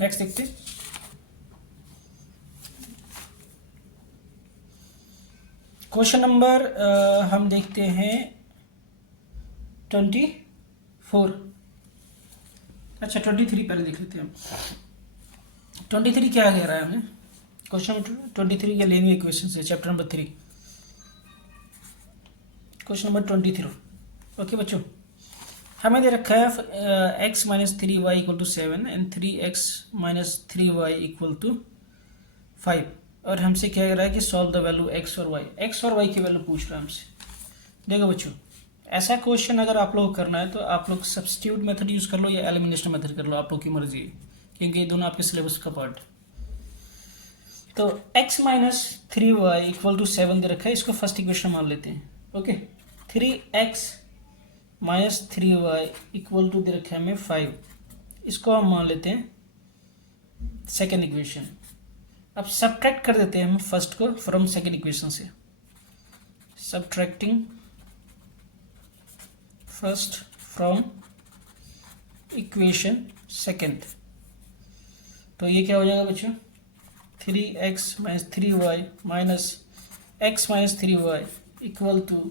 नेक्स्ट देखते हैं क्वेश्चन नंबर हम देखते हैं 24, अच्छा 23 पहले देख लेते हैं हम। 23 क्या कह रहा है हमें, क्वेश्चन 23 के लीनियर इक्वेशन से chapter number 3, question number 23, okay बच्चों। हमें दे रखा है x minus 3y equal to 7 and 3x minus 3y equal to 5, और हमसे क्या कह रहा है कि सॉल्व द वैल्यू x और y की वैल्यू पूछ रहा है हमसे। देखो बच्चों, ऐसा क्वेश्चन अगर आप लोग करना है तो आप लोग सब्स्टिट्यूट मेथड यूज़ कर लो या एलिमिनेशन मेथड कर लो, आप लोग की मर्जी है, क्योंकि ये दोनों आपके सिलेबस का पार्ट है। तो x minus 3y equal to 7 दे रखा है, इसको फर्स्ट इक्वेशन मान लेते हैं, okay. 3x minus 3y equal to दे रखा है हमें 5, इसको हम मान लेते हैं सेकेंड इक्वेशन। अब सब्ट्रैक्ट कर देते हैं हम फर्स्ट को फ्रॉम सेकेंड इक्वेशन से, subtracting first from equation second. तो ये क्या हो जाएगा बच्चों, 3x minus 3y minus x minus 3y equal to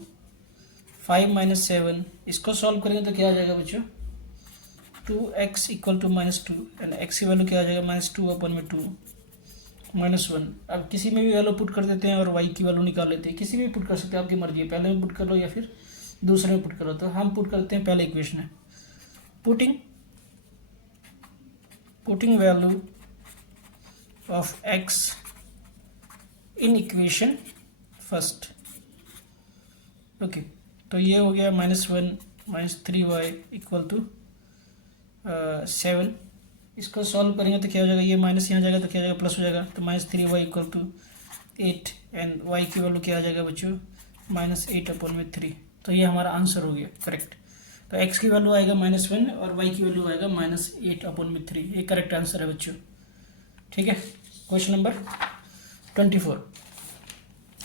5 minus 7। इसको सॉल्व करेंगे तो क्या आ जाएगा बच्चों, 2x equal to -2 and x की वैल्यू क्या आ जाएगा -2/2 -1। अब किसी में भी वैल्यू पुट कर देते हैं और वाई की वैल्यू निकाल लेते हैं, किसी में भी पुट कर सकते हैं, आपकी मर्जी है, पहले में पुट कर लो या फिर दूसरे में पुट करो। तो हम पुट करते हैं पहले इक्वेशन है, putting value of x in equation first. Okay, तो ये हो गया -1 -3y इक्वल टू 7। इसको सॉल्व करेंगे तो क्या हो जाएगा, ये माइनस यहाँ जाएगा तो क्या हो जाएगा, प्लस हो जाएगा। तो -3y equal to 8 and y की वैल्यू क्या आ जाएगा बच्चों, -8/3। तो ये हमारा आंसर हो गया करेक्ट। तो x की वैल्यू आएगा -1 और y की वैल्यू आएगा -8/3। ये करेक्ट आंसर है बच्चों, ठीक है। Question number 24।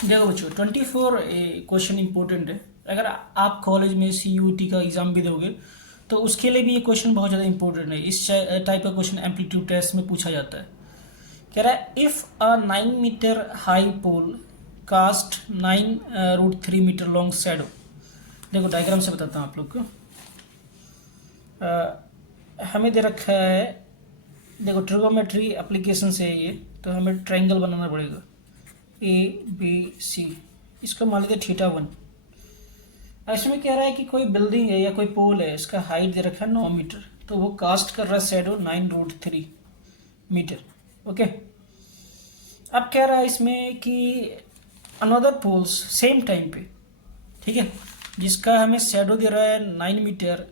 देखो बच्चों 24 क्वेश्चन इंपॉर्टेंट है। अगर आप कॉलेज में CUET का एग्ज़ाम भी दोगे तो उसके लिए भी ये क्वेश्चन बहुत ज़्यादा इंपॉर्टेंट है। इस टाइप का क्वेश्चन एम्पलीट्यूड टेस्ट में पूछा जाता है। कह रहा है if a 9 metre high pole cast 9√3 metre long shadow. देखो डायग्राम से बताता हूँ आप लोग को। हमें दे रखा है, देखो ट्रिगोमेट्री एप्लीकेशन से है ये, तो हमें ट्रायंगल बनाना पड़ेगा ABC। इसको मान लीजिए θ1। इसमें कह रहा है कि कोई बिल्डिंग है या कोई पोल है, इसका हाइट दे रखा है 9 मीटर, तो वो कास्ट कर रहा है शैडो 9√3 मीटर। ओके, अब कह रहा है इसमें कि अनदर पोल्स सेम टाइम पे, ठीक है, जिसका हमें शैडो दे रहा है 9 मीटर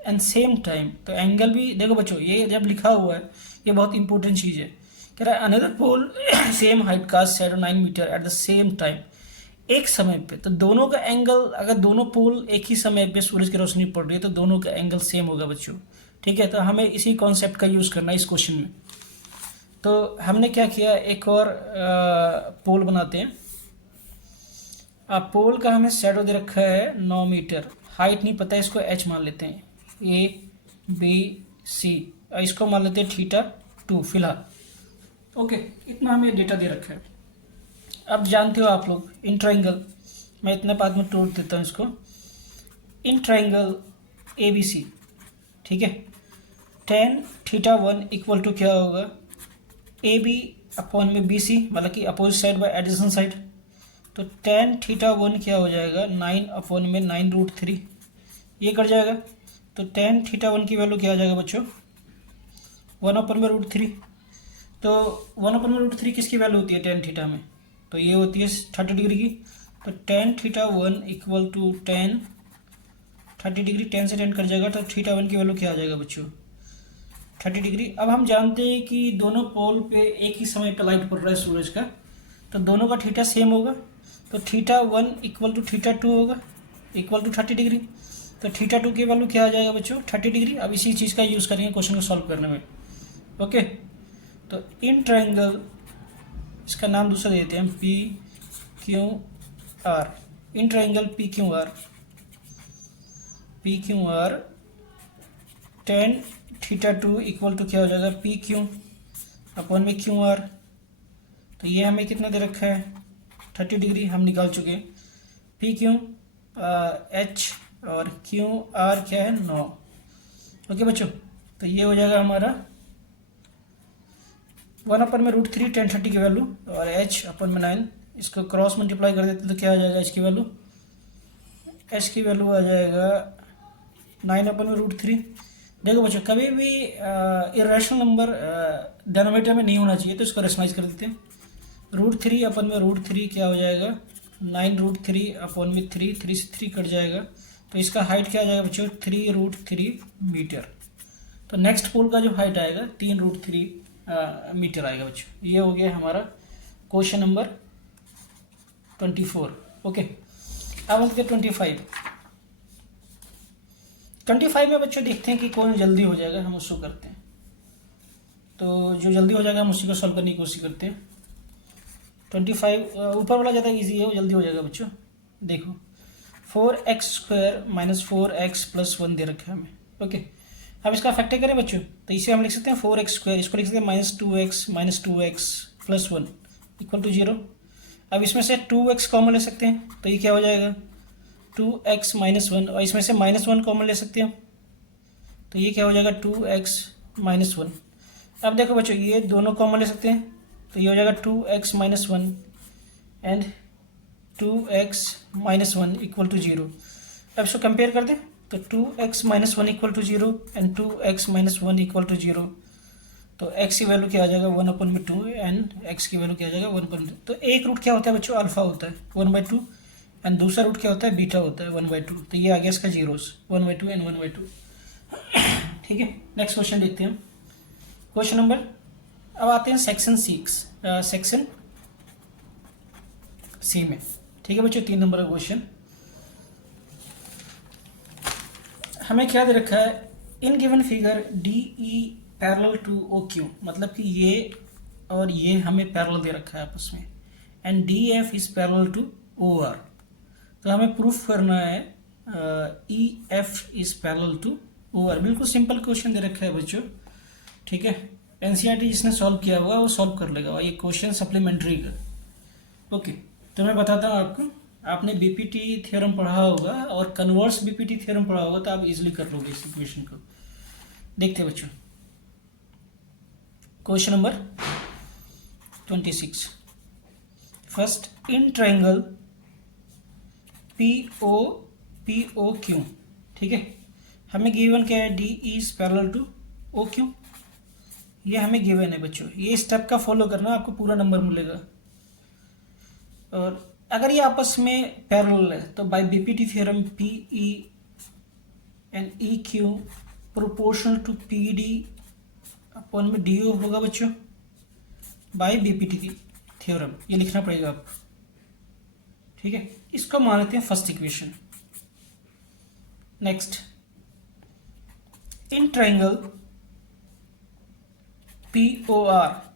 एंड सेम टाइम। तो एंगल भी देखो बच्चों, ये जब लिखा हुआ है ये बहुत इंपॉर्टेंट चीज़ है। कह रहा है another pole same height cast shadow 9 metre at the same time, एक समय पे। तो दोनों का एंगल, अगर दोनों पोल एक ही समय पे सूरज की रोशनी पड़ रही है तो दोनों का एंगल सेम होगा बच्चों, ठीक है। तो हमें इसी कॉन्सेप्ट का यूज़ करना है इस क्वेश्चन में। तो हमने क्या किया, एक और पोल बनाते हैं। अब पोल का हमें शैडो दे रखा है 9 मीटर, हाइट नहीं पता है, इसको h मान लेते हैं, ABC, और इसको मान लेते हैं θ2 फिलहाल। ओके, इतना हमें डेटा दे रखा है। अब जानते हो आप लोग इन ट्रायंगल, मैं इतने बाद में तोड़ देता हूँ इसको। इन ट्रायंगल ABC, ठीक है, tan θ1 इक्वल टू क्या होगा, AB/में BC, मतलब कि opposite side by addition side. तो tan θ1 क्या हो जाएगा, 9 में 9√3, ये कट जाएगा। तो tan θ1 की वैल्यू क्या आ जाएगा बच्चों, 1/√3। तो 1/√3 किसकी वैल्यू होती है tan θ में, तो ये होती है 30 डिग्री की। तो tan θ1 equal to tan 30 degree, 10 से 10 कट जाएगा, तो θ1 की वैल्यू क्या आ जाएगा बच्चों, 30 डिग्री। अब हम जानते हैं कि दोनों पोल पे एक ही समय पे लाइट पड़ रहा है सूरज का, तो दोनों का थीटा सेम होगा। तो θ1 इक्वल टू θ2 होगा, इक्वल टू 30 डिग्री। तो θ2 की वैल्यू क्या आ जाएगा बच्चों, 30 डिग्री। अब इसी चीज़ का यूज़ करेंगे क्वेश्चन को सॉल्व करने में। ओके, तो इन ट्रायंगल, इसका नाम दूसरा देते हैं PQR, in triangle PQR tan θ2 equal to क्या हो जाएगा, PQ/QR। तो ये हमें कितना दे रखा है, 30 डिग्री हम निकाल चुके हैं। PQ H और QR क्या है, 9। ओके बच्चों, तो ये हो जाएगा हमारा 1/√3 tan 30 की वैल्यू और H/9। इसको क्रॉस मल्टीप्लाई कर देते तो क्या आ जाएगा, इसकी वैल्यू, H की वैल्यू आ जाएगा 9/√3। देखो बच्चों, कभी भी इरेशनल नंबर डिनोमिनेटर में नहीं होना चाहिए, तो इसको रेशनलाइज कर देते हैं। √3/√3 क्या हो जाएगा, 9√3/3, 3 से 3 कट जाएगा। तो इसका हाइट क्या आ जाएगा बच्चों, 3√3 मीटर। तो नेक्स्ट पोल का जो हाइट आएगा 3√3 मीटर आएगा बच्चों। ये हो गया हमारा क्वेश्चन नंबर 24। ओके, अब हम 25 में बच्चों देखते हैं कि कौन जल्दी हो जाएगा, हम उसको करते हैं। तो जो जल्दी हो जाएगा हम उसी को सॉल्व करने की कोशिश करते हैं। 25 ऊपर वाला ज़्यादा इजी है, वो जल्दी हो जाएगा बच्चों। देखो 4x² - 4x + 1 दे रखा है हमें। ओके, अब इसका फैक्टर करें बच्चों, तो इसे हम लिख सकते हैं 4x², इसको लिख सकते हैं -2x + 1 इक्वल टू 0। अब इसमें से 2x कॉमन ले सकते हैं, तो ये क्या हो जाएगा, 2x - 1, और इसमें से -1 कॉमन ले सकते हैं, तो ये क्या हो जाएगा, 2x - 1। अब देखो बच्चों, ये दोनों कॉमन ले सकते हैं, तो ये हो जाएगा 2x minus one and 2x minus one equal to zero. अब इसको कंपेयर कर दें तो 2x minus one equal to zero and 2x minus one equal to zero. तो x की वैल्यू क्या आ जाएगा 1/2 एंड x की वैल्यू क्या आ जाएगा 1/2। तो एक रूट क्या होता है बच्चों अल्फा होता है 1/2 एंड दूसरा रूट क्या होता है बीटा होता है 1/2। तो ये आ गया इसका जीरोस 1/2 एंड 1/2। ठीक है, नेक्स्ट क्वेश्चन देखते हैं। क्वेश्चन नंबर, अब आते हैं सेक्शन सेक्शन सी में। ठीक है बच्चों, 3 नंबर का क्वेश्चन हमें क्या दे रखा है, in given figure D E parallel to O Q, मतलब कि ये और ये हमें पैरेलल दे रखा है आपस में, and D F is parallel to O R. तो हमें प्रूफ करना है E F is parallel to O R. बिल्कुल सिंपल क्वेश्चन दे रखा है बच्चों। ठीक है, एनसीईआरटी जिसने सॉल्व किया हुआ वो सॉल्व कर लेगा, ये क्वेश्चन सप्लीमेंट्री का। ओके, तो मैं बताता हूँ आपको, आपने बीपीटी थ्योरम पढ़ा होगा और कन्वर्स बीपीटी थ्योरम पढ़ा होगा, तो आप इजीली कर लोगे इस इक्वेशन को। देखते हैं बच्चों, question number 26। First, in triangle P O Q. ठीक है, हमें गिवन क्या है, D is parallel to O Q, ये हमें गिवन है बच्चों। ये स्टेप का फॉलो करना, आपको पूरा नंबर मिलेगा। और अगर ये आपस में पैरेलल है तो by BPT theorem P E and E Q proportional to P D upon में डी ओ होगा बच्चों, बाय बीपीटी थ्योरम। ये लिखना पड़ेगा आपको। ठीक है, इसको मान लेते हैं first equation. Next, in triangle P O R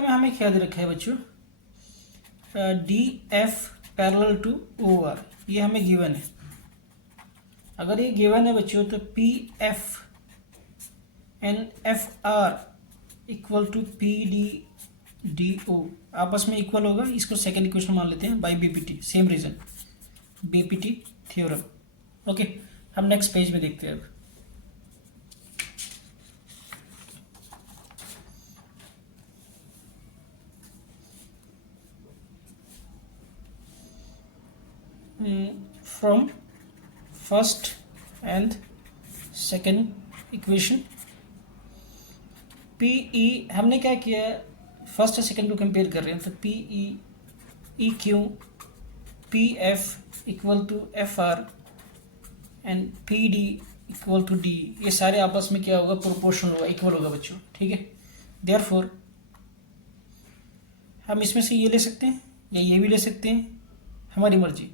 में हमें क्या दे रखा है बच्चों, D F parallel to O R, ये हमें गिवन है। अगर ये गिवन है बच्चों तो P F and F R equal to P D D O आपस में इक्वल होगा। इसको सेकेंड इक्वेशन मान लेते हैं by BPT, same reason, BPT theorem. Okay, हम नेक्स्ट पेज में देखते हैं अब। From first and second equation P E, हमने क्या किया है, फर्स्ट और सेकेंड को कंपेयर कर रहे हैं। तो P E Q P F equal to F R and P D equal to D, ये सारे आपस में क्या होगा, प्रोपोर्शनल होगा, इक्वल होगा बच्चों। ठीक है, देयरफॉर हम इसमें से ये ले सकते हैं या ये भी ले सकते हैं, हमारी मर्जी,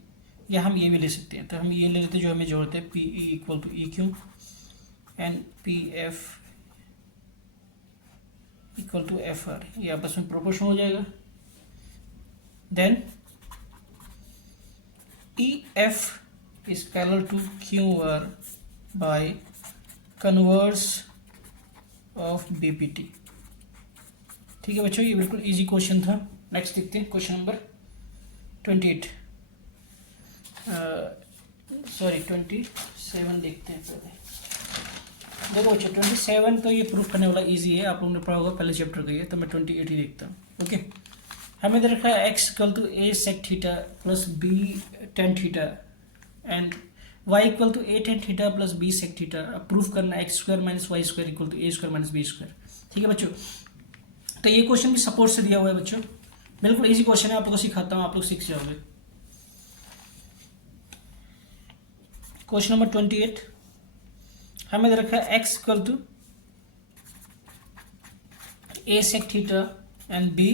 या हम ये भी ले सकते हैं। तो हम ये ले लेते हैं जो हमें जोड़ते हैं, P E equal to E Q and P F equal to F R, ये आपस में प्रोपोर्शनल हो जाएगा। Then E F is parallel to Q R by converse of BPT. ठीक है बच्चों, ये बिल्कुल इजी क्वेश्चन था। नेक्स्ट देखते हैं क्वेश्चन नंबर 28, सॉरी 27 देखते हैं पहले। देखो बच्चों 27 तो ये प्रूफ करने वाला इजी है, आप लोगों ने पढ़ा होगा पहले चैप्टर का ये, तो मैं 28 ही देखता हूँ। ओके, हमें दे रखा है x equal to A sec theta plus B tan theta and Y equal to A tan theta plus B sec theta. अब प्रूफ करना है x square minus Y square equal to A square minus B square. ठीक है बच्चों, तो ये क्वेश्चन भी सपोर्ट से दिया हुआ है बच्चों, बिल्कुल इजी क्वेश्चन है, आप लोग को सिखाता हूँ, आप लोग सीख जाओगे। क्वेश्चन नंबर 28, हमें दे रखा है x equal to A sec theta and b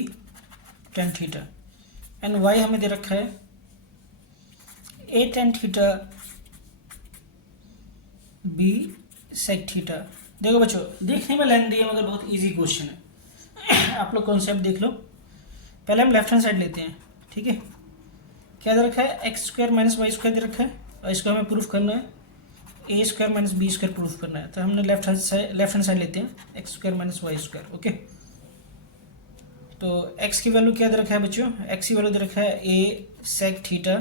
tan theta and y हमें दे रखा है a tan theta b sec theta. देखो बच्चों, देखने में लेंथी है मगर बहुत इजी क्वेश्चन है। आप लोग कॉन्सेप्ट देख लो। पहले हम लेफ्ट हैंड साइड लेते हैं। ठीक है, क्या दे रखा है, x square minus Y square दे रखा है और इसको हमें प्रूफ करना है a square minus B square proof करना है। तो हमने लेफ्ट हैंड साइड लेते हैं, x square minus Y square. Okay, तो x की वैल्यू क्या दे रखा है बच्चों, x की वैल्यू दे रखा है a sec theta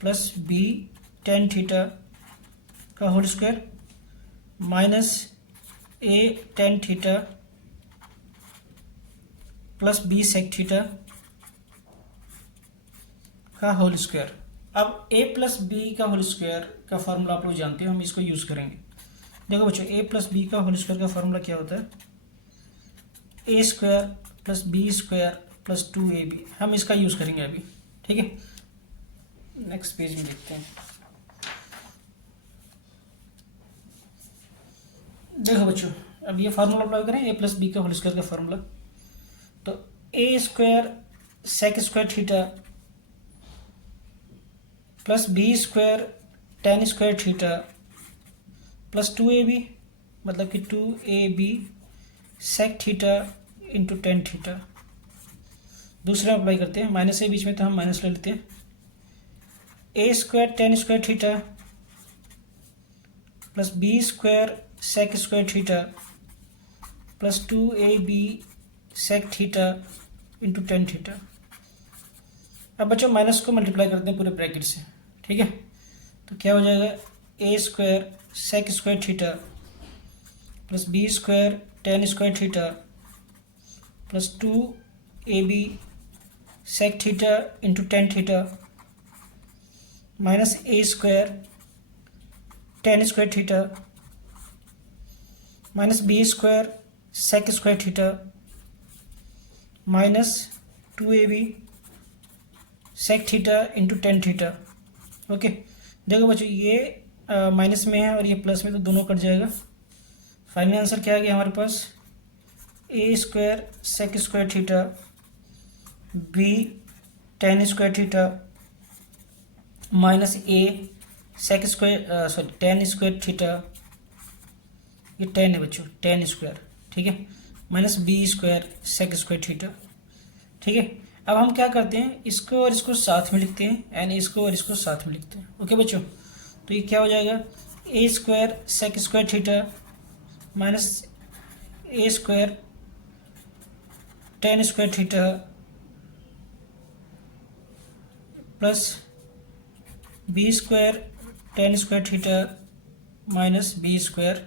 plus b tan theta का whole square minus a tan theta plus B sec theta का होल स्क्वायर। अब a प्लस बी का होल स्क्वायर का फॉर्मूला आप लोग जानते हो, हम इसको यूज़ करेंगे। देखो बच्चों, a प्लस बी का होल स्क्वायर का फॉर्मूला क्या होता है? A square plus b square plus 2ab। हम इसका यूज़ करेंगे अभी, ठीक है। नेक्स्ट पेज में देखते हैं। देखो बच्चों, अब ये फार्मूला अप्लाई करें, a प्लस बी का होल स्क्वायर का फार्मूला। तो a square sec square theta plus b square tan square theta plus 2ab, मतलब कि 2ab sec theta into tan theta. दूसरे में अप्लाई करते हैं, माइनस ए बीच में तो हम माइनस ले लेते हैं। A square tan square theta plus b square sec square theta plus 2ab sec theta into tan theta. अब बच्चों माइनस को मल्टीप्लाई करते हैं पूरे ब्रैकेट से, ठीक है। तो क्या हो जाएगा? A square sec square theta plus b square tan square theta plus 2ab sec theta into tan theta minus a square tan square theta minus B square sec square theta minus 2ab sec theta into tan theta. Okay, देखो बच्चों, ये माइनस में है और ये प्लस में, तो दोनों कट जाएगा। फाइनल आंसर क्या आ गया हमारे पास? A square sec square theta b tan square theta minus a sec square sorry tan square theta, ये टेन है बच्चों, टेन स्क्वायर, ठीक है, minus B square sec square theta, ठीक है। अब हम क्या करते हैं, इसको और इसको साथ में लिखते हैं एंड इसको और इसको साथ में लिखते हैं। ओके बच्चों, तो ये क्या हो जाएगा? A square sec square theta minus a square tan square theta plus b square tan square theta minus B square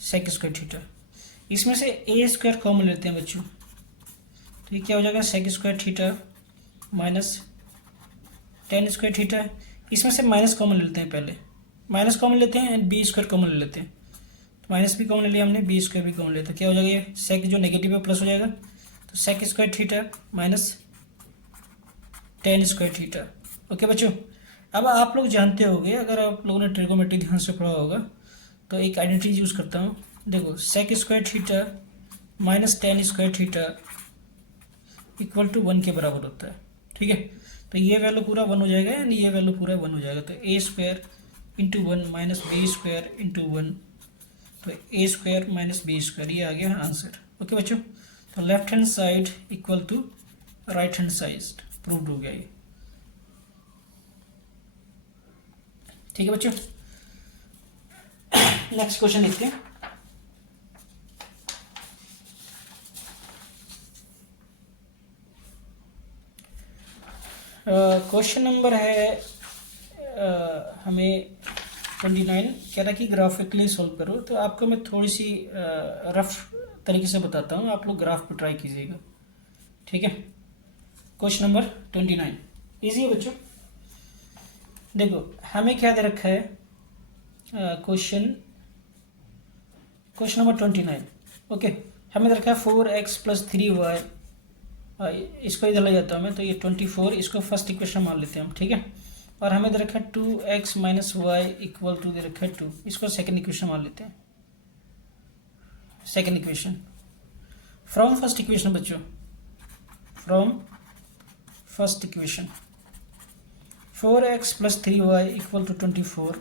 sec square theta. इसमें से ए स्क्वायर कॉमन लेते हैं बच्चों, तो ये क्या हो जाएगा? Sec square theta minus tan square theta. इसमें से माइनस कॉमन लेते हैं, पहले माइनस कॉमन लेते हैं एंड बी स्क्वायर कॉमन ले लेते हैं। तो माइनस भी कॉमन ले लिया हमने, बी स्क्वायर भी कॉमन लेते हैं, क्या हो जाएगा? ये सेक जो नेगेटिव है प्लस हो जाएगा, तो sec square theta minus tan square theta. Okay बच्चों, अब आप लोग जानते होंगे, अगर आप लोगों ने ट्रिगोमेट्री ध्यान से पढ़ा होगा, तो एक आइडेंटिटी यूज़ करता हूँ। देखो, sec square theta minus tan square theta equal to 1 के बराबर होता है, ठीक है। तो ये वैल्यू पूरा 1 हो जाएगा यानी ये वैल्यू पूरा 1 हो जाएगा। तो a square into 1 minus B square into 1, तो a square minus B square, ये आ गया आंसर। ओके बच्चों, तो left hand side equal to right hand side proved हो गया ये, ठीक है बच्चों। नेक्स्ट क्वेश्चन देखते हैं। क्वेश्चन नंबर है हमें 29, कह रहा है कि ग्राफिकली सॉल्व करो। तो आपको मैं थोड़ी सी रफ तरीके से बताता हूँ, आप लोग ग्राफ पर ट्राई कीजिएगा, ठीक है। क्वेश्चन नंबर 29 इजी है बच्चों। देखो, हमें क्या दे रखा है? Question number 29, okay. हमें दे रखा है 4x प्लस 3y, इसको इधर ले जाता हूँ मैं, तो ये 24, इसको फर्स्ट इक्वेशन मान लेते हैं हम, ठीक है। और हमें दे रखा है 2x minus Y equal to दे रखा है 2, इसको सेकंड इक्वेशन मान लेते हैं। Second equation from first equation बच्चों, from first equation 4x plus 3y equal to 24।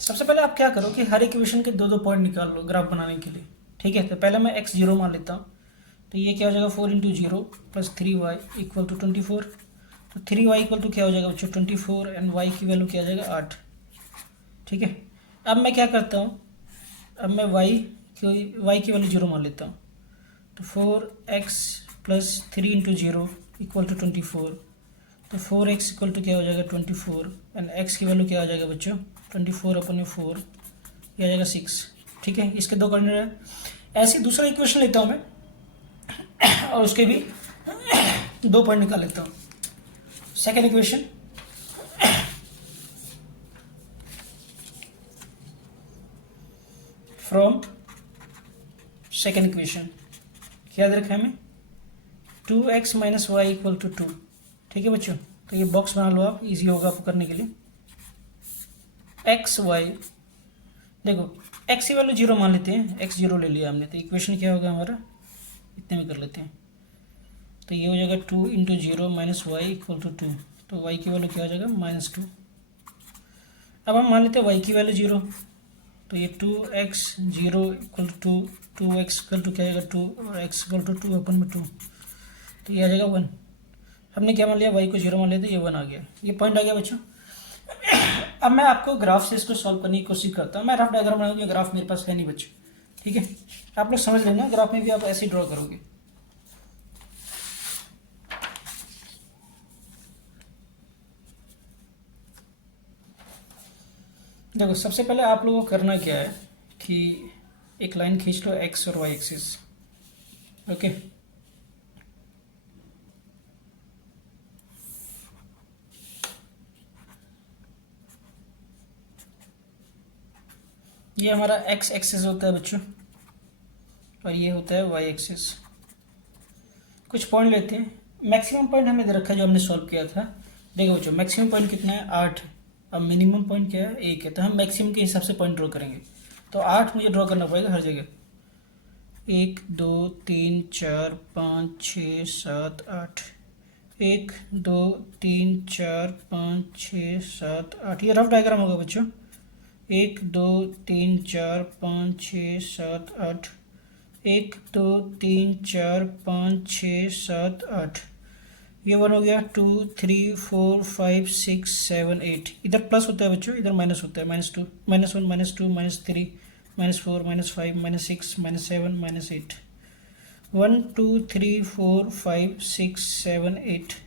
सबसे पहले आप क्या करो कि हर इक्वेशन के दो दो पॉइंट निकाल लो ग्राफ बनाने के लिए, ठीक है। तो पहले मैं x 0 मान लेता हूँ, तो ये क्या हो जाएगा? 4 into 0 plus 3y equal to 24। तो 3y इक्वल टू क्या हो जाएगा बच्चों? 24 एंड y की वैल्यू क्या आ जाएगा? 8, ठीक है। अब मैं क्या करता हूँ, अब मैं y की वैल्यू 0 मान लेता हूँ, तो 4x plus 3 into 0 equal to 24। तो 4x इक्वल टू क्या हो जाएगा 24, एंड x की वैल्यू क्या आ जाएगा बच्चों 24/4, ये आ जाएगा 6। ठीक है, इसके दो कोऑर्डिनेट है। ऐसे दूसरा इक्वेशन लेता हूँ मैं और उसके भी 2 पॉइंट निकाल लेता हूँ। Second equation, from second equation क्या याद रखा है हमें 2x minus Y equal to 2। ठीक है बच्चों, तो ये बॉक्स बना लो आप, इजी होगा आपको करने के लिए। एक्स वाई, देखो x की वैल्यू 0 मान लेते हैं, x 0 ले लिया हमने, तो इक्वेशन क्या होगा हमारा, इतने में कर लेते हैं। तो ये हो जाएगा 2 into 0 minus Y equal to 2, तो y की वैल्यू क्या हो जाएगा -2। अब हम मान लेते हैं y की वैल्यू 0, तो ये 2x 0 equal to 2x equal to क्या आएगा 2 और x इक्वल टू 2/2, तो ये आ जाएगा 1। हमने क्या मान लिया, y को 0 मान लिया, तो ये 1 आ गया। ये पॉइंट आ गया बच्चों। अब मैं आपको ग्राफ से इसको सॉल्व करने की कोशिश करता हूँ। मैं रफ डायग्राम बनाऊंगी, ग्राफ मेरे पास है नहीं बच्चों। ठीक है, आप लोग समझ लेना, ग्राफ में भी आप ऐसे ही ड्रॉ करोगे। देखो सबसे पहले आप लोगों को करना क्या है कि एक लाइन खींच लो एक्स और वाई एक्सिस। ओके, ये हमारा एक्स एक्सिस होता है बच्चों और ये होता है वाई एक्सिस। कुछ पॉइंट लेते हैं, मैक्सिमम पॉइंट हमें दे रखा है जो हमने सॉल्व किया था। देखो बच्चों मैक्सिमम पॉइंट कितना है 8 है, अब मिनिमम पॉइंट क्या है 1 है, तो हम मैक्सिमम के हिसाब से पॉइंट ड्रॉ करेंगे। तो 8 मुझे ड्रॉ करना पड़ेगा हर जगह, 1 2 3 4 5 6 7 8, 1 2 3 4 5 6 7 8, ये रफ डायग्राम होगा बच्चों। 1 2 3 4 5 6 7 8, 1 2 3 4 5 6 7 8, ये 1 हो गया। 2 3 4 5 6 7 8, इधर प्लस होता है बच्चों, इधर माइनस होता है, -2 -1 -2 -3 -4 -5 -6 -7 -8, 1 2 3 4 5 6 7 8,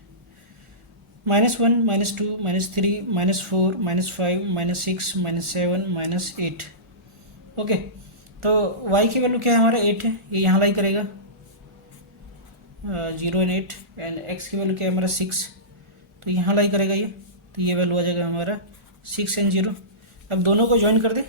-1 -2 -3 -4 -5 -6 -7 -8। ओके, तो y की वैल्यू क्या है हमारा 8 है, ये यहाँ लाई करेगा 0 एंड 8, एंड x की वैल्यू क्या है हमारा 6, तो यहाँ लाई करेगा ये, तो ये वैल्यू आ जाएगा हमारा 6 एंड 0। अब दोनों को ज्वाइन कर दे,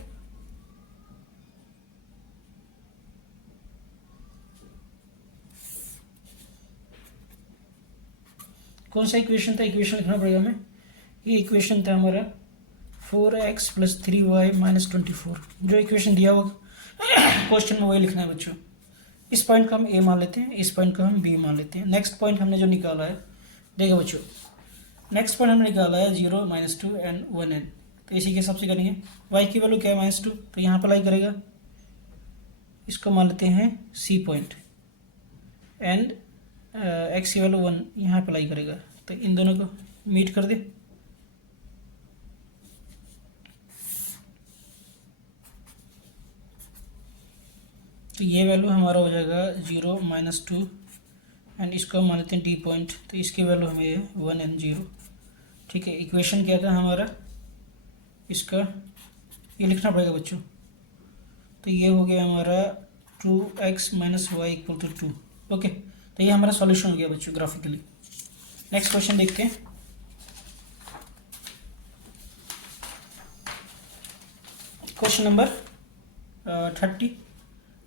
कौन सा इक्वेशन था, इक्वेशन लिखना पड़ेगा हमें। ये इक्वेशन था हमारा 4x + 3y - 24, जो इक्वेशन दिया हुआ क्वेश्चन में वही लिखना है बच्चों। इस पॉइंट को हम ए मान लेते हैं, इस पॉइंट को हम बी मान लेते हैं। नेक्स्ट पॉइंट हमने जो निकाला है, देखो बच्चों नेक्स्ट पॉइंट हमने निकाला है 0 -2 एंड 1 एन, तो इसी के हिसाब से करेंगे। y की वैल्यू क्या है -2, तो यहाँ पर लाई करेगा, इसको मान लेते हैं सी पॉइंट, एंड x की वैल्यू 1 यहाँ पर लाई करेगा, तो इन दोनों को मीट कर दे। तो ये वैल्यू हमारा हो जाएगा 0 -2, एंड इसको मान लेते हैं डी पॉइंट, तो इसकी वैल्यू हमें है 1 एंड 0। ठीक है, इक्वेशन क्या था हमारा, इसका ये लिखना पड़ेगा बच्चों। तो ये हो गया हमारा 2x - y = 2। ओके, तो ये हमारा सॉल्यूशन हो गया बच्चों ग्राफिकली। नेक्स्ट क्वेश्चन देखते हैं। क्वेश्चन नंबर 30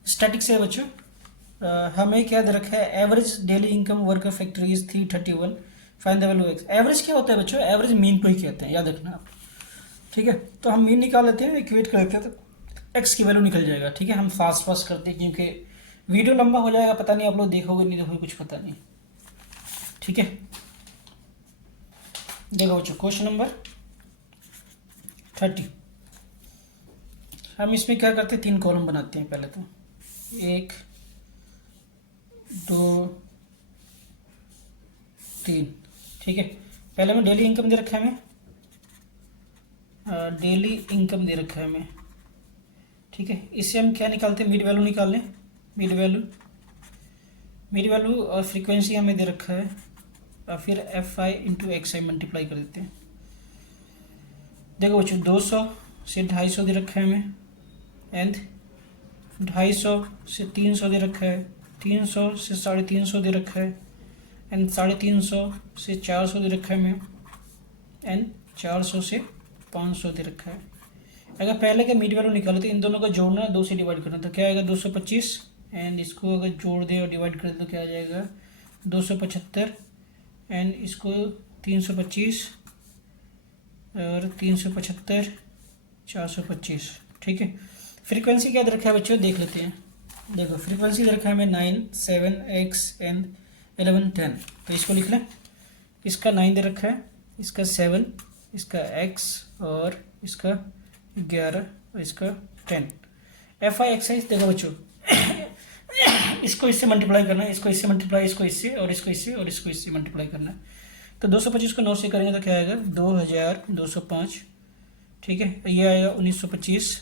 स्टैटिक से है बच्चों। हमें क्या दे रखा है, average daily income worker factory is 331, find the value x. Average क्या होता है बच्चों, एवरेज मीन को ही कहते हैं, याद रखना आप। ठीक है, तो हम मीन निकाल लेते हैं, इक्वेट कर लेते हैं, तो एक्स की वैल्यू निकल जाएगा। ठीक है, हम फास्ट करते हैं क्योंकि वीडियो लंबा हो जाएगा, पता नहीं आप लोग देखोगे नहीं देखोगे कुछ पता नहीं। ठीक है, देखो बच्चों क्वेश्चन नंबर 30। हम इसमें क्या करते हैं, 3 कॉलम बनाते हैं। पहले तो 1 2 3। ठीक है, पहले में डेली इनकम दे रखा है हमें, डेली इनकम दे रखा है हमें। ठीक है, इससे हम क्या निकालते हैं, मिड वैल्यू निकाल लें। मिड वैल्यू और फ्रीक्वेंसी हमें दे रखा है और फिर F i into x I multiply कर देते हैं। देखो बच्चों 200 से 250 दे रखा है हमें, एंड 250 से 300 दे रखा है, 300 से 350 दे रखा है, एंड 350 से 400 दे रखा है हमें, एंड 400 से 500 दे रखा है। अगर पहले का मीड वैल्यू निकाले तो इन दोनों का जोड़ना है, 2 से डिवाइड करना, तो क्या आएगा 225, एंड इसको अगर जोड़ दें और डिवाइड कर दें तो क्या आ जाएगा 275, एंड इसको 325 और 375 425। ठीक है, फ्रीक्वेंसी क्या दे रखा है बच्चों देख लेते हैं। देखो फ्रीक्वेंसी दे रखा है हमें 9, 7, x एंड 11, 10। तो इसको लिख लें, इसका 9 दे रखा है, इसका 7, इसका x और इसका 11 और इसका 10। एफ आई एक्साइज देखो बच्चों इसको इससे मल्टीप्लाई करना है, इसको इससे मल्टीप्लाई, इसको इससे और इसको इससे और इसको इससे मल्टीप्लाई करना है। तो 225 को 9 से करेंगे तो क्या आएगा 2205। ठीक है, ये आएगा 1925,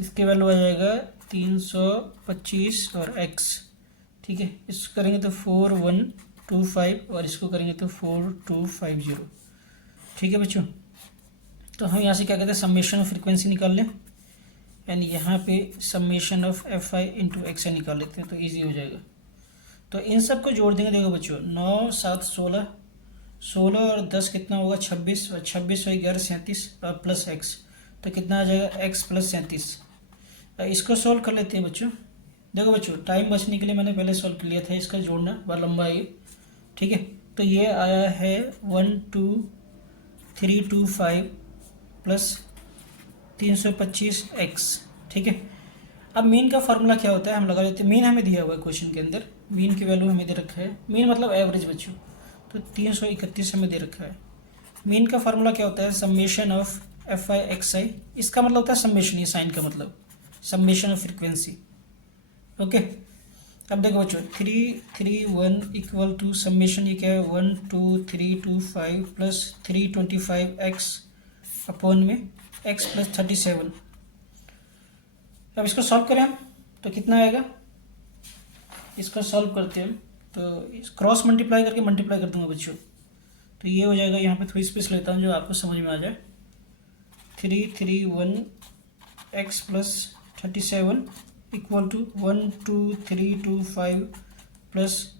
इसके वैल्यू आ जाएगा 325 और x। ठीक है, इसको करेंगे तो 4125 और इसको करेंगे तो 4250। ठीक है बच्चों, तो हम यहाँ से क्या कहते हैं समेशन ऑफ फ्रीक्वेंसी निकाल लें, एंड यहाँ पे summation of f i into x i निकाल लेते हैं तो इजी हो जाएगा। तो इन सब को जोड़ देंगे। देखो बच्चों 9, 7, 16, 16 और 10 कितना होगा 26, और 26 और 11 37 और प्लस एक्स, तो कितना आ जाएगा x प्लस 37। इसको सॉल्व कर लेते हैं बच्चों। देखो बच्चों टाइम बचने के लिए मैंने पहले सॉल्व कर लिया था, इसका जोड़ना बड़ा लंबा है। ठीक है, तो ये आया है 12325 प्लस 325x। ठीक है, अब मीन का फार्मूला क्या होता है हम लगा लेते हैं। मीन हमें दिया हुआ है क्वेश्चन के अंदर, मीन की वैल्यू हमें दे रखा है, मीन मतलब एवरेज बच्चों, तो 331 हमें दे रखा है। मीन का फार्मूला क्या होता है summation of f i x i, इसका मतलब होता है समेशन, ये साइन का मतलब समेशन ऑफ फ्रीक्वेंसी। ओके, अब देखो बच्चों 331 इक्वल टू समेशन, ये क्या है 12325 प्लस 325x अपॉन में x प्लस 37। अब इसको सॉल्व करें हम तो कितना आएगा, इसको सॉल्व करते हैं तो क्रॉस मल्टीप्लाई करके मल्टीप्लाई कर दूंगा बच्चों, तो ये हो जाएगा। यहाँ पे थोड़ी स्पेस लेता हूँ जो आपको समझ में आ जाए। 331x plus 37 equal to 12325 plus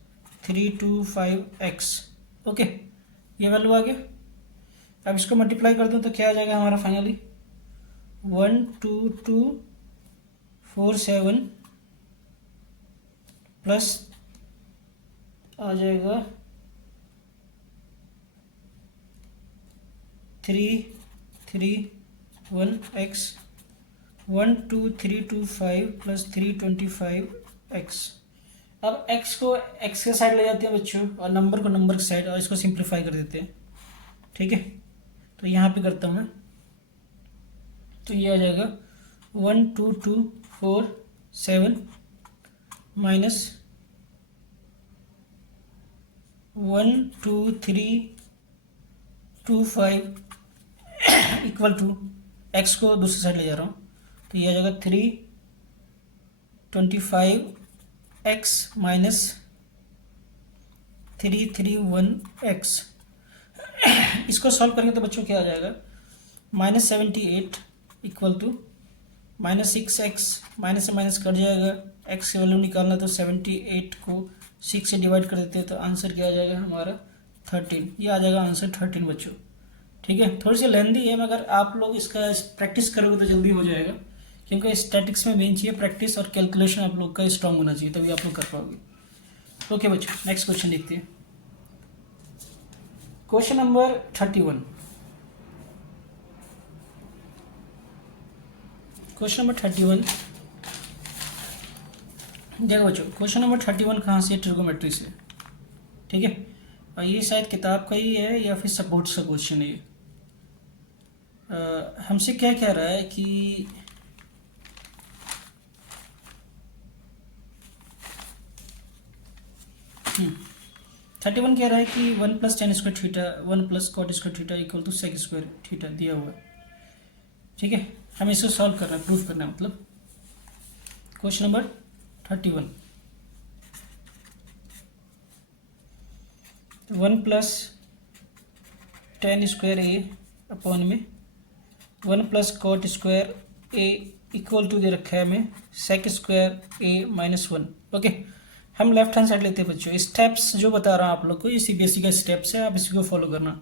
325x। Okay, ये वैल्यू आ गया। अब इसको मल्टीप्लाई कर दूँ तो क्या आ जाएगा हमारा फाइनली 12247 प्लस आ जाएगा 331x 12325 प्लस 325x। अब x को x के साइड ले जाते हैं बच्चों और नंबर को नंबर की साइड, और इसको सिंप्लीफाई कर देते हैं। ठीक है, तो यहाँ पे करता हूँ मैं, तो ये आ जाएगा 12247 माइनस 12325 इक्वल टू x को दूसरी साइड ले जा रहा हूँ, तो ये आ जाएगा 325x माइनस 331x। इसको सॉल्व करेंगे तो बच्चों क्या आ जाएगा -78 इक्वल टू -6x, माइनस से माइनस कट जाएगा, x की वैल्यू निकालना तो 78 को 6 से डिवाइड कर देते हैं तो आंसर क्या आ जाएगा हमारा 13। ये आ जाएगा आंसर 13 बच्चों। ठीक है, थोड़ी सी लेंदी है मगर आप लोग इसका प्रैक्टिस करोगे तो जल्दी हो जाएगा, क्योंकि स्टैटिक्स में मेन चाहिए प्रैक्टिस और कैलकुलेशन आप लोग का स्ट्रांग होना चाहिए, तभी आप लोग कर पाओगे। ओके बच्चों, नेक्स्ट क्वेश्चन देखते हैं। Question number 31। क्वेश्चन नंबर 31 देखो बच्चों, क्वेश्चन नंबर 31 कहाँ से, ट्रिगोमेट्री से। ठीक है, और ये शायद किताब का ही है या फिर सपोर्ट का क्वेश्चन है ये। हमसे क्या कह रहा है कि 31 कह रहा है कि 1 plus tan square theta 1 plus cot square theta equal to sec square theta दिया हुआ है। ठीक है, हमें इसको सॉल्व करना है, प्रूफ करना है, मतलब question number 31। 1 plus tan square a upon में 1 plus cot square A equal to दे रखा है हमें सेक स्क्वायर ए माइनस 1। ओके, हम लेफ्ट हैंड साइड लेते हैं बच्चों। स्टेप्स जो बता रहा हूँ आप लोग को, ये सीबीएसई का स्टेप्स है, आप इसी को फॉलो करना।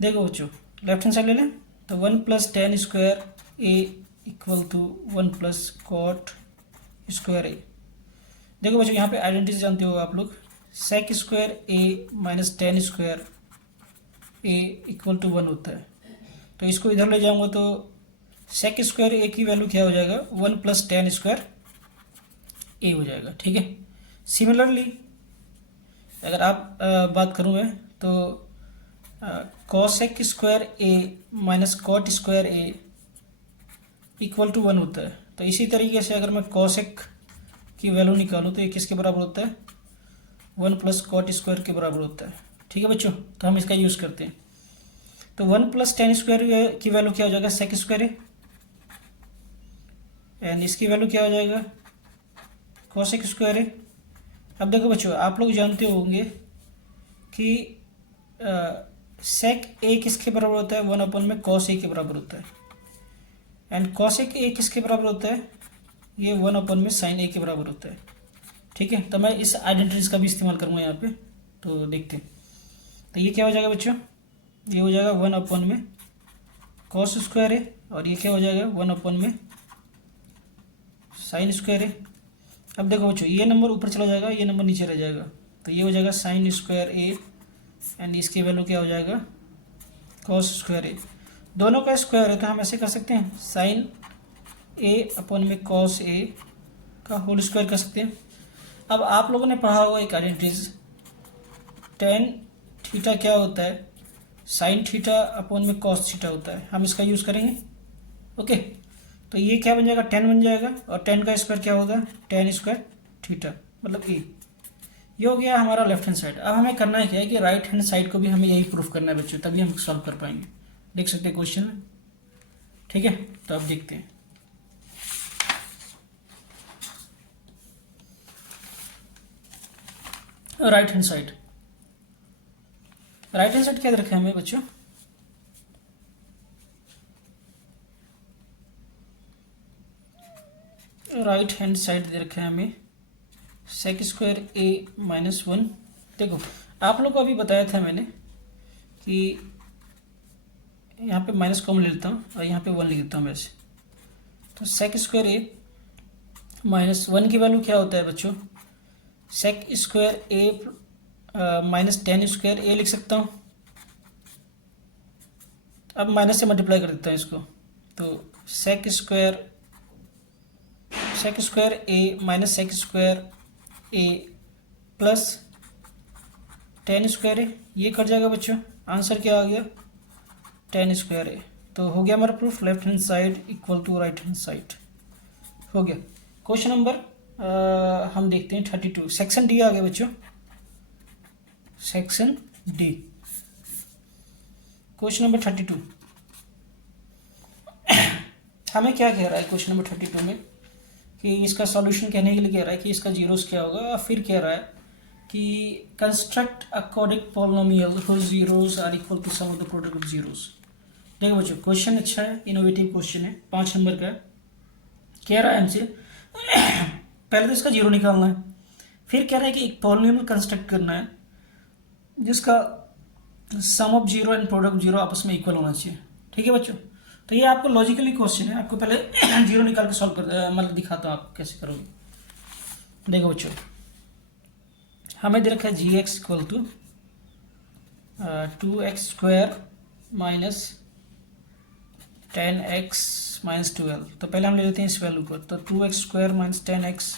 देखो बच्चों, लेफ्ट हैंड साइड ले लें तो 1 plus tan square A equal to 1 plus cot square a. देखो बच्चों, यहाँ पे आइडेंटिटी जानते हो आप लोग, sec square A minus tan square A equal to 1 होता है। तो इसको इधर ले जाऊंगा तो सेक स्क्वायर ए की वैल्यू क्या हो जाएगा, 1 प्लस टेन स्क्वायर ए हो जाएगा। ठीक है, सिमिलरली अगर आप बात करूँ मैं तो cosec square A minus cot square A equal to 1 होता है। तो इसी तरीके से अगर मैं कॉसेक की वैल्यू निकालूँ तो ये किसके बराबर होता है, 1 प्लस कॉट स्क्वायर के बराबर होता है। ठीक है बच्चों, तो हम इसका यूज़ करते हैं। तो 1 प्लस टेन स्क्वायर की वैल्यू क्या हो जाएगा, सेक स्क्वायर ए, एंड इसकी वैल्यू क्या हो जाएगा, कॉसेक स्क्वायर ए। अब देखो बच्चों, आप लोग जानते होंगे कि सेक ए किसके बराबर होता है, 1 अपॉन में कॉस ए के बराबर होता है, एंड कॉसेक ए किसके बराबर होता है, ये 1 अपॉन में साइन ए के बराबर होता है। ठीक है, तो मैं इस आइडेंटिटीज का भी इस्तेमाल करूँगा यहाँ पे, तो देखते हैं। तो ये क्या हो जाएगा बच्चों, ये हो जाएगा 1 अपॉन में कॉस स्क्वायर ए, और ये क्या हो जाएगा 1 अपॉन में साइन स्क्वायर ए। अब देखो बच्चों, ये नंबर ऊपर चला जाएगा, ये नंबर नीचे रह जाएगा, तो ये हो जाएगा साइन स्क्वायर ए, एंड इसकी वैल्यू क्या हो जाएगा, कॉस स्क्वायर ए। दोनों का स्क्वायर है तो हम ऐसे कर सकते हैं, साइन ए अपॉन में कॉस ए का होल स्क्वायर कर सकते हैं। अब आप लोगों ने पढ़ा होगा एक आइडेंटिटीज, टेन थीटा क्या होता है, साइन थीटा अपॉन में कॉस थीटा होता है, हम इसका यूज़ करेंगे। ओके, तो ये क्या बन जाएगा, 10 बन जाएगा, और 10 का स्क्वायर क्या होगा, टेन स्क्वायर थीटा मतलब ए। ये हो गया हमारा लेफ्ट हैंड साइड। अब हमें करना है क्या है कि राइट हैंड साइड को भी हमें यही प्रूफ करना है बच्चों, तभी हम सॉल्व कर पाएंगे। देख सकते हैं क्वेश्चन में। ठीक है, तो अब देखते हैं। Right hand side, right hand side क्या रखा है हमें बच्चों, राइट हैंड साइड दे रखा है हमें सेक स्क्वायर ए माइनस 1। देखो, आप लोग को अभी बताया था मैंने कि यहाँ पे माइनस कॉमन ले लेता हूँ और यहाँ पे 1 लिख देता हूँ वैसे। तो सेक स्क्वायर ए माइनस 1 की वैल्यू क्या होता है बच्चों, सेक स्क्वायर ए माइनस टेन स्क्वायर ए लिख सकता हूँ। अब माइनस से मल्टीप्लाई कर देता हूँ इसको, तो सेक स्क्वायर ए माइनस सेक स्क्वायर ए प्लस टेन स्क्वायर ए, ये कट जाएगा बच्चों। आंसर क्या आ गया, टेन स्क्वायर ए। तो हो गया हमारा proof, left hand side equal to right hand side हो गया। क्वेश्चन नंबर हम देखते हैं 32, सेक्शन डी आ गया बच्चों, सेक्शन डी क्वेश्चन नंबर 32। हमें क्या कह रहा है क्वेश्चन नंबर 32 में कि इसका सॉल्यूशन कहने के लिए कह रहा है कि इसका जीरोस क्या होगा, और फिर कह रहा है कि construct a quadratic polynomial whose zeros are equal to sum of the product of zeros. देखो बच्चों, क्वेश्चन अच्छा है, इनोवेटिव क्वेश्चन है, 5 नंबर का है। कह रहा है हमसे पहले तो इसका जीरो निकालना है, फिर कह रहा है कि एक पॉलिनोमियल कंस्ट्रक्ट करना है जिसका sum of zero and product of zero आपस में इक्वल होना चाहिए। ठीक है बच्चों, तो ये आपको लॉजिकली क्वेश्चन है, आपको पहले जीरो निकाल के सॉल्व कर मतलब दिखाता हूँ आप कैसे करोगे। देखो बच्चों, हमें दे रखा है g x equal to 2x square minus 10x minus 12। तो पहले हम ले लेते हैं इस वैल्यू को, तो 2x square minus 10x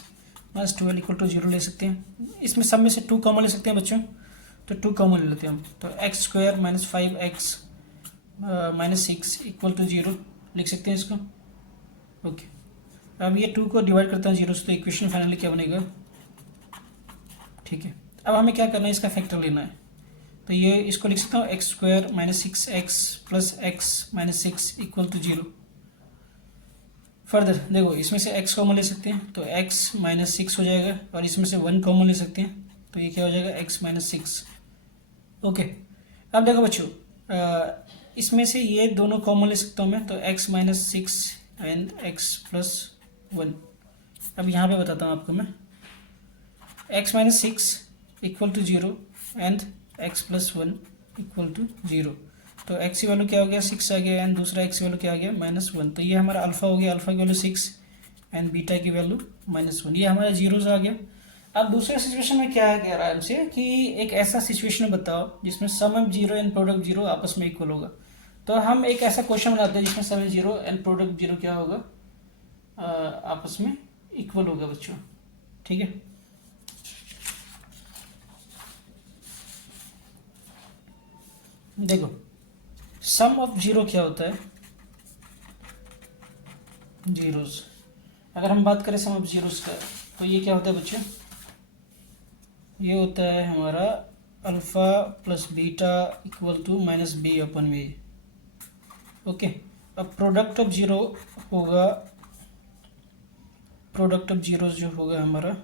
minus 12 equal to zero ले सकते हैं। इसमें सब में से 2 कॉमन ले सकते हैं बच्चों, तो 2 कॉमन ले लेते हैं हम, तो x square minus 5x minus 6 equal to zero लिख सकते हैं इसको। ओके, अब ये 2 को डिवाइड करता हूँ जीरो से, तो इक्वेशन फाइनली क्या बनेगा, ठीक है। अब हमें क्या करना है, इसका फैक्टर लेना है, तो ये इसको लिख सकता हूँ X square minus 6x plus X minus 6 equal to zero. Further देखो, इसमें से x कॉमन ले सकते हैं, तो x माइनस 6 हो जाएगा, और इसमें से 1 कॉमन ले सकते हैं, तो ये क्या हो जाएगा x माइनस 6 ओके, अब देखो बच्चों, इसमें से ये दोनों कॉमन ले सकता हूँ मैं, तो x minus six and x plus one. अब यहाँ पे बताता हूँ आपको मैं, x minus six equal to zero and x plus one equal to zero. तो x की वैल्यू क्या हो गया, सिक्स आ गया, एंड दूसरा x की वैल्यू क्या आ गया, माइनस वन। तो ये हमारा अल्फा हो गया, अल्फा की वैल्यू सिक्स एंड बीटा की वैल्यू माइनस वन। ये हमारा जीरोज आ गया। अब दूसरे सिचुएशन में क्या है, कह रहा है हमसे कि एक ऐसा सिचुएशन बताओ जिसमें sum of zero and product zero आपस में इक्वल होगा। तो हम एक ऐसा क्वेश्चन बनाते हैं जिसमें sum of zero and product zero क्या होगा, आपस में इक्वल होगा बच्चों। ठीक है, देखो सम ऑफ जीरो क्या होता है, जीरोस। अगर हम बात करें सम ऑफ जीरोस का, तो ये क्या होता है बच्चों, ये होता है हमारा alpha plus beta equal to minus b upon में। ओके, अब प्रोडक्ट ऑफ जीरो होगा, प्रोडक्ट ऑफ जीरो जो होगा हमारा,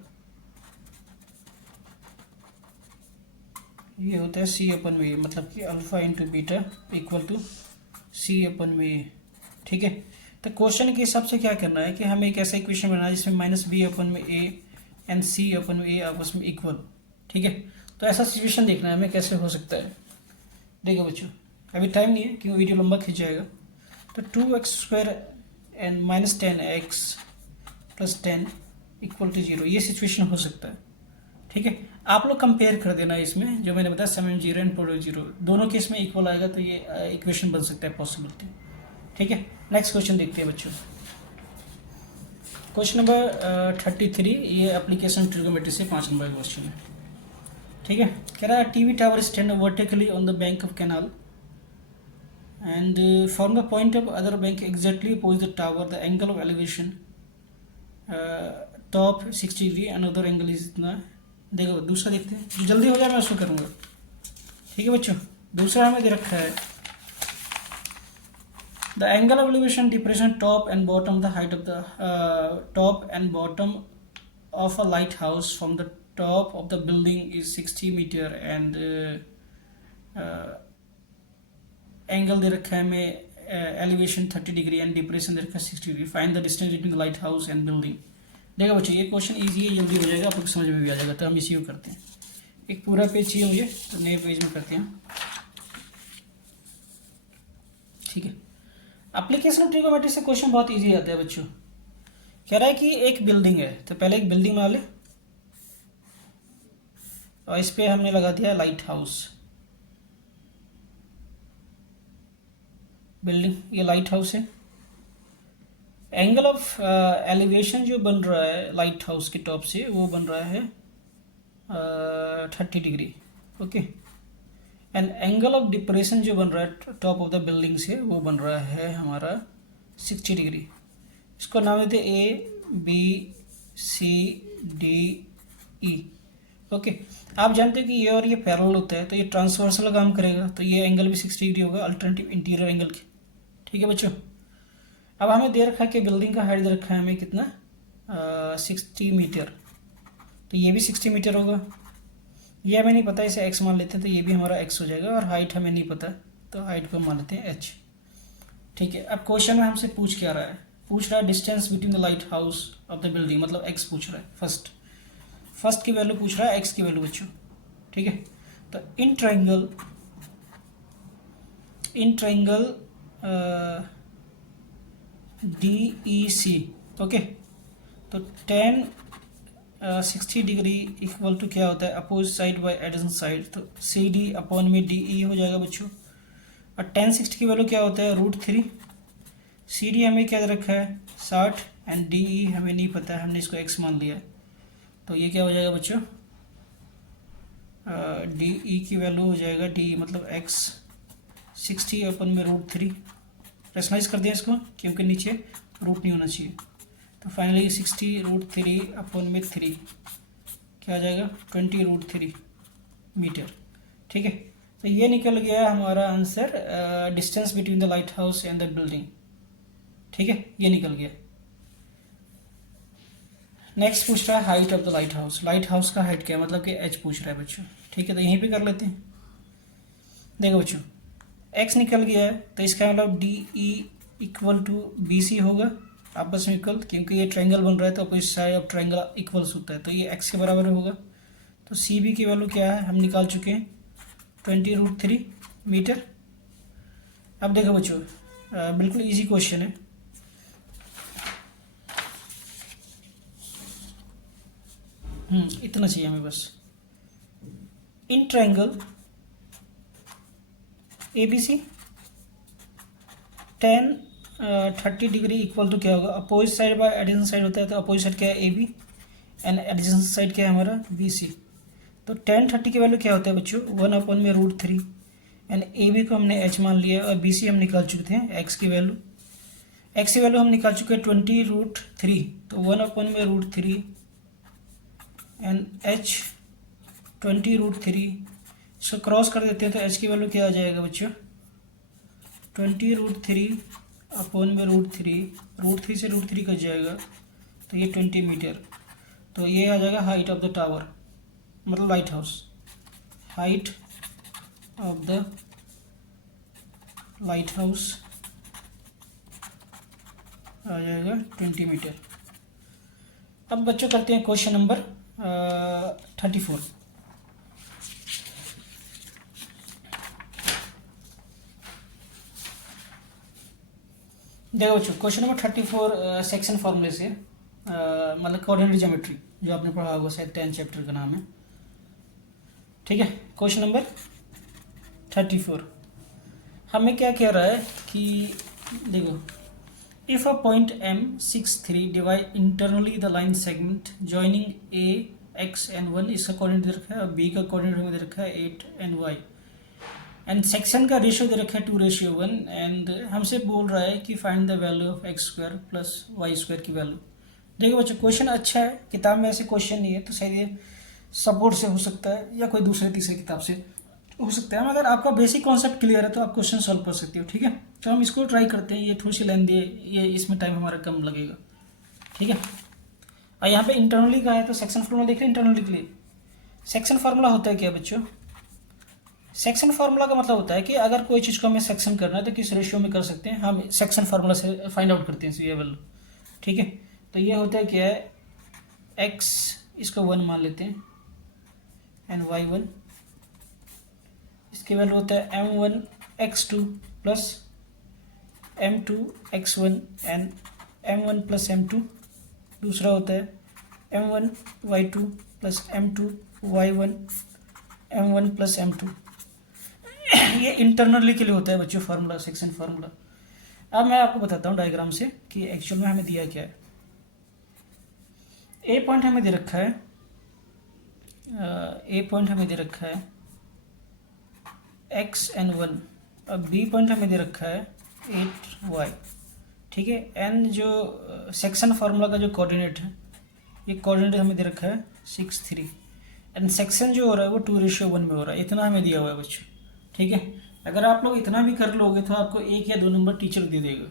ये होता है सी अपन में, मतलब कि alpha into beta equal to c upon में। ठीक है, तो क्वेश्चन के हिसाब से क्या करना है कि हमें एक ऐसा इक्वेशन बनाना है जिसमें माइनस बी अपन में ए एंड सी अपन में ए आपस में इक्वल। ठीक है, तो ऐसा सिचुएशन देखना है हमें कैसे हो सकता है। देखो बच्चों, अभी टाइम नहीं है क्योंकि वीडियो लंबा खिंच जाएगा। तो two X square and minus ten X plus ten equal to zero, ये सिचुएशन हो सकता है। ठीक है, आप लोग कंपेयर कर देना इसमें, जो मैंने बताया sum of zero and product zero दोनों केस में इक्वल आएगा, तो ये इक्वेशन बन सकता है, पॉसिबिलिटी। ठीक है, नेक्स्ट क्वेश्चन देखते हैं बच्चों। क्वेश्चन नंबर 33, ये एप्लीकेशन ट्रिगोमेट्री से 5 नंबर क्वेश्चन है। ठीक है, कह रहा है TV tower stand vertically on the bank of canal and from the point of other bank exactly opposite the tower the angle of elevation top 60 degree, another angle is इतना। देखो दूसरा देखते हैं, जो जल्दी हो जाए मैं उसको करूँगा। ठीक है बच्चों, दूसरा हमें दे रखा है the angle of elevation depression top and bottom, the height of the top and bottom of a lighthouse from the top of the building is 60 meter and angle दे रखा है हमें एलिवेशन 30 डिग्री एंड डिप्रेशन दे रखा है 60 degree. Find the distance between the lighthouse and building. देखो बच्चों, ये क्वेश्चन इजी है, जल्दी हो जाएगा, आप लोग समझ में भी आ जाएगा। तो हम इसी को करते हैं, एक पूरा पेज चाहिए मुझे, तो नए पेज में करते हैं। ठीक है, एप्लीकेशन ऑफ ट्रिगोनोमेट्री से क्वेश्चन बहुत इजी आता है बच्चों। कह रहा है कि एक बिल्डिंग है, तो पहले एक बिल्डिंग बना ले और इस पर हमने लगा दिया लाइट हाउस। बिल्डिंग, ये लाइट हाउस है। एंगल ऑफ एलिवेशन जो बन रहा है लाइट हाउस के टॉप से, वो बन रहा है 30 degree. Okay, and angle of depression जो बन रहा है टॉप ऑफ द बिल्डिंग से, वो बन रहा है हमारा 60 डिग्री। इसको नाम देते A B C D E. Okay, आप जानते हो कि ये और ये पैरेलल होता है, तो ये ट्रांसवर्सल काम करेगा, तो ये एंगल भी 60 डिग्री होगा, अल्टरनेटिव इंटीरियर एंगल की। ठीक है बच्चों, अब हमें दे रखा है कि बिल्डिंग का हाइट दे रखा है हमें कितना, 60 मीटर, तो ये भी 60 मीटर होगा। ये हमें नहीं पता, इसे x मान लेते हैं, तो ये भी हमारा x हो जाएगा, और हाइट हमें नहीं पता, तो हाइट को मान लेते हैं h। ठीक है, अब क्वेश्चन में हमसे पूछ क्या रहा है, पूछ रहा है distance between the light house of the building, मतलब x पूछ रहा है। फर्स्ट की वैल्यू पूछ रहा है, x की वैल्यू बच्चों। ठीक है, तो इन ट्राइंगल DEC। ओके, तो 60 डिग्री इक्वल टू क्या होता है, opposite side bye adjacent side, तो CD अपॉन में DE हो जाएगा बच्चों। और 1060 की वैल्यू क्या होता है, √3। CD हमें क्या दे रखा है 60 एंड DE हमें नहीं पता है, हमने इसको x मान लिया, तो ये क्या हो जाएगा बच्चों, DE की वैल्यू हो जाएगा DE मतलब x 60 अपन में √3। रेशनलाइज कर दिया इसको, क्योंकि नीचे रूट नहीं होना चाहिए, तो फाइनली 60 √3 अपन में 3 क्या आ जाएगा 20 √3 मीटर। ठीक है, तो ये निकल गया हमारा answer, distance between the lighthouse and the building. ठीक है, ये निकल गया। नेक्स्ट पूछ रहा है height of the light house. Light house का हाइट क्या है, मतलब कि h पूछ रहा है बच्चों। ठीक है, तो यहीं पे कर लेते हैं। देखो बच्चों, एक्स निकल गया है तो इसका मतलब D E equal to B C होगा, आपस में इक्वल, क्योंकि ये ट्रायंगल बन रहा है तो opposite side of triangle equals होता है, तो ये एक्स के बराबर होगा। तो सी बी की वैल्यू क्या है हम निकाल चुके हैं, 20√3 मीटर। अब देखो बच्चों, बिल्कुल इजी क्वेश्चन है। इतना चाहिए हमें बस। In triangle A B C tan 30 degree equal to क्या होगा, opposite side by addition side होता है, तो अपोजिट साइड क्या है A B and addition side क्या है हमारा बी सी। तो टेन 30 की वैल्यू क्या होता है बच्चों, 1/√3 एंड ए बी को हमने एच मान लिया और बी सी हम निकाल चुके थे एक्स की वैल्यू। एक्स की वैल्यू हम निकाल चुके हैं 20√3, तो 1/√3 एंड एच 20√3, इसको क्रॉस कर देते हैं तो एच की वैल्यू क्या आ जाएगा बच्चों, 20√3/√3, √3 से √3 कट जाएगा तो ये 20 मीटर। तो ये आ जाएगा हाइट ऑफ द टावर, मतलब lighthouse, height of the lighthouse आ जाएगा 20 मीटर। अब बच्चों करते हैं क्वेश्चन नंबर 34। देखो बच्चों, क्वेश्चन नंबर 34 सेक्शन फॉर्मूले से, मतलब कोऑर्डिनेट ज्योमेट्री जो आपने पढ़ा होगा शायद 10 चैप्टर का नाम है। ठीक है, क्वेश्चन नंबर 34 हमें क्या कह रहा है कि देखो, if a point M63 divide internally the line segment joining A x and 1, इसका कोऑर्डिनेट दे रखा है, और बी का कोऑर्डिनेट हमें दे रखा है 8 एंड वाई, एंड सेक्शन का रेशियो दे रखा है 2:1, एंड हमसे बोल रहा है कि find the value of x² plus y² की वैल्यू। देखो बच्चों, क्वेश्चन अच्छा है, किताब में ऐसे क्वेश्चन नहीं है तो शायद ये सपोर्ट से हो सकता है या कोई दूसरे तीसरे किताब से हो सकता है, मगर आपका बेसिक कॉन्सेप्ट क्लियर है तो आप क्वेश्चन सॉल्व कर सकते हो। ठीक है, तो हम इसको ट्राई करते हैं, ये थोड़ी सी लेंदी है, ये इसमें टाइम हमारा कम लगेगा। ठीक है, और यहाँ पे इंटरनली का है तो सेक्शन फार्मूला देख रहे हैं, इंटरनली के लिए सेक्शन फार्मूला होता है क्या बच्चों, सेक्शन फार्मूला का मतलब होता है कि अगर कोई चीज़ को हमें सेक्शन करना है तो किस रेशियो में कर सकते हैं, हम सेक्शन फार्मूला से फाइंड आउट करते हैं ये वैल्यू। ठीक है, तो ये होता है क्या है, x इसको 1 मान लेते हैं एंड y1, इसकी वैल्यू होता है m1x2 plus m2x1 and m1 plus m2, दूसरा होता है m1y2 plus m2y1 m1 plus m2। ये इंटरनली के लिए होता है बच्चों फार्मूला, सेक्शन फार्मूला। अब मैं आपको बताता हूँ डायग्राम से कि एक्चुअल में हमें दिया क्या है। ए पॉइंट हमें दे रखा है, ए पॉइंट हमें दे रखा है x एंड 1, अब बी पॉइंट हमें दे रखा है 8y। ठीक है, एंड जो सेक्शन फार्मूला का जो कोऑर्डिनेट है, ये कोऑर्डिनेट हमें दे रखा है 6 3, एंड सेक्शन जो हो रहा है वो 2:1 में हो रहा है, इतना हमें दिया हुआ है बच्चों। ठीक है, अगर आप लोग इतना भी कर लोगे तो आपको 1 या 2 नंबर टीचर दे देगा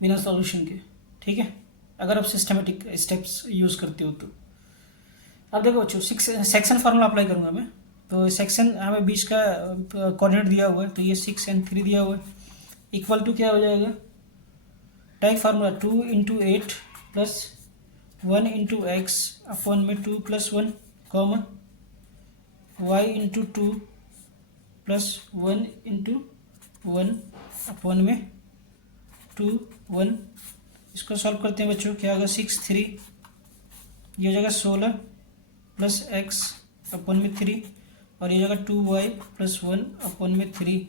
बिना सॉल्यूशन के। ठीक है, अगर आप सिस्टमेटिक स्टेप्स यूज़ करते हो तो। अब देखो बच्चों, सेक्शन फार्मूला अप्लाई करूँगा मैं, तो सेक्शन हमें बीच का कोऑर्डिनेट दिया हुआ है, तो ये 6 एंड 3 दिया हुआ है, इक्वल टू क्या हो जाएगा, direct formula 2 × 8 plus 1 × x upon में 2 + 1 कॉमन y × 2 प्लस 1 × 1 अपॉन में 2 1। इसको सॉल्व करते हैं बच्चों, क्या होगा 6 3, ये हो जाएगा 16 प्लस x अपॉन में 3, और ये हो जाएगा 2y प्लस 1 अपॉन में 3।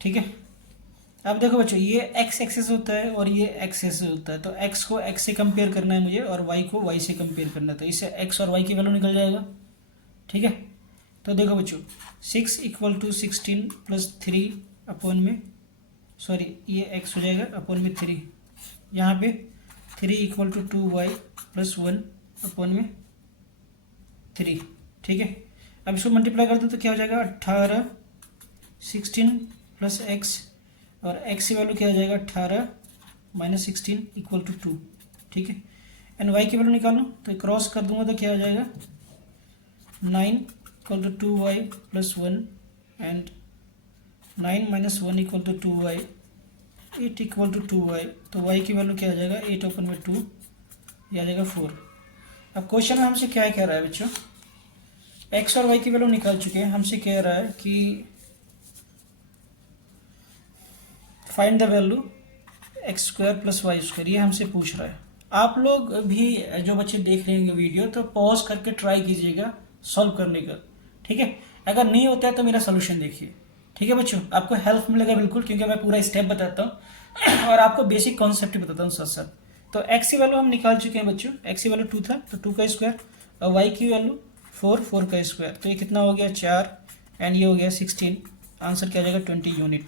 ठीक है, अब देखो बच्चों, ये x एक्सेस होता है और ये x एक्सेस होता है, तो x को x से कंपेयर करना है मुझे और y को y से कंपेयर करना है, तो इससे x और y की वैल्यू निकल जाएगा। ठीक है, तो देखो बच्चों, 6 = 16 प्लस 3 अपॉन में, सॉरी ये x हो जाएगा अपॉन में 3, यहाँ पे 3 = 2y प्लस 1 अपॉन में 3। ठीक है, अब इसको मल्टीप्लाई कर दो तो क्या हो जाएगा 18 16 प्लस x, और x की वैल्यू क्या हो जाएगा 18 - 16 = 2। ठीक है, एंड y की वैल्यू निकालो तो क्रॉस कर दूंगा तो क्या हो जाएगा 9 = 2y plus 1 and 9 minus 1 equal to 2y, 8 equal to 2y, तो y की वैल्यू क्या आ जाएगा, 8 ओपन में 2, ये आ जाएगा 4। अब क्वेश्चन में हमसे क्या कह रहा है बच्चों, x और y की वैल्यू निकाल चुके हैं, हमसे कह रहा है कि find the value X square plus Y square, ये हमसे पूछ रहा है। आप लोग भी जो बच्चे देख रहे हैं वीडियो, तो पॉज करके ट्राई कीजिएगा सॉल्व करने का, ठीक है। अगर नहीं होता है तो मेरा सोल्यूशन देखिए, ठीक है बच्चों, आपको हेल्प मिलेगा बिल्कुल, क्योंकि मैं पूरा स्टेप बताता हूँ और आपको बेसिक कॉन्सेप्ट भी बताता हूँ साथ साथ। तो एक्स की वैल्यू हम निकाल चुके हैं बच्चों, एक्स की वैल्यू 2 था तो 2 का स्क्वायर, और वाई की वैल्यू 4, 4 का स्क्वायर, तो ये कितना हो गया 4, एंड ये हो गया 16। आंसर क्या आ जाएगा 20 यूनिट,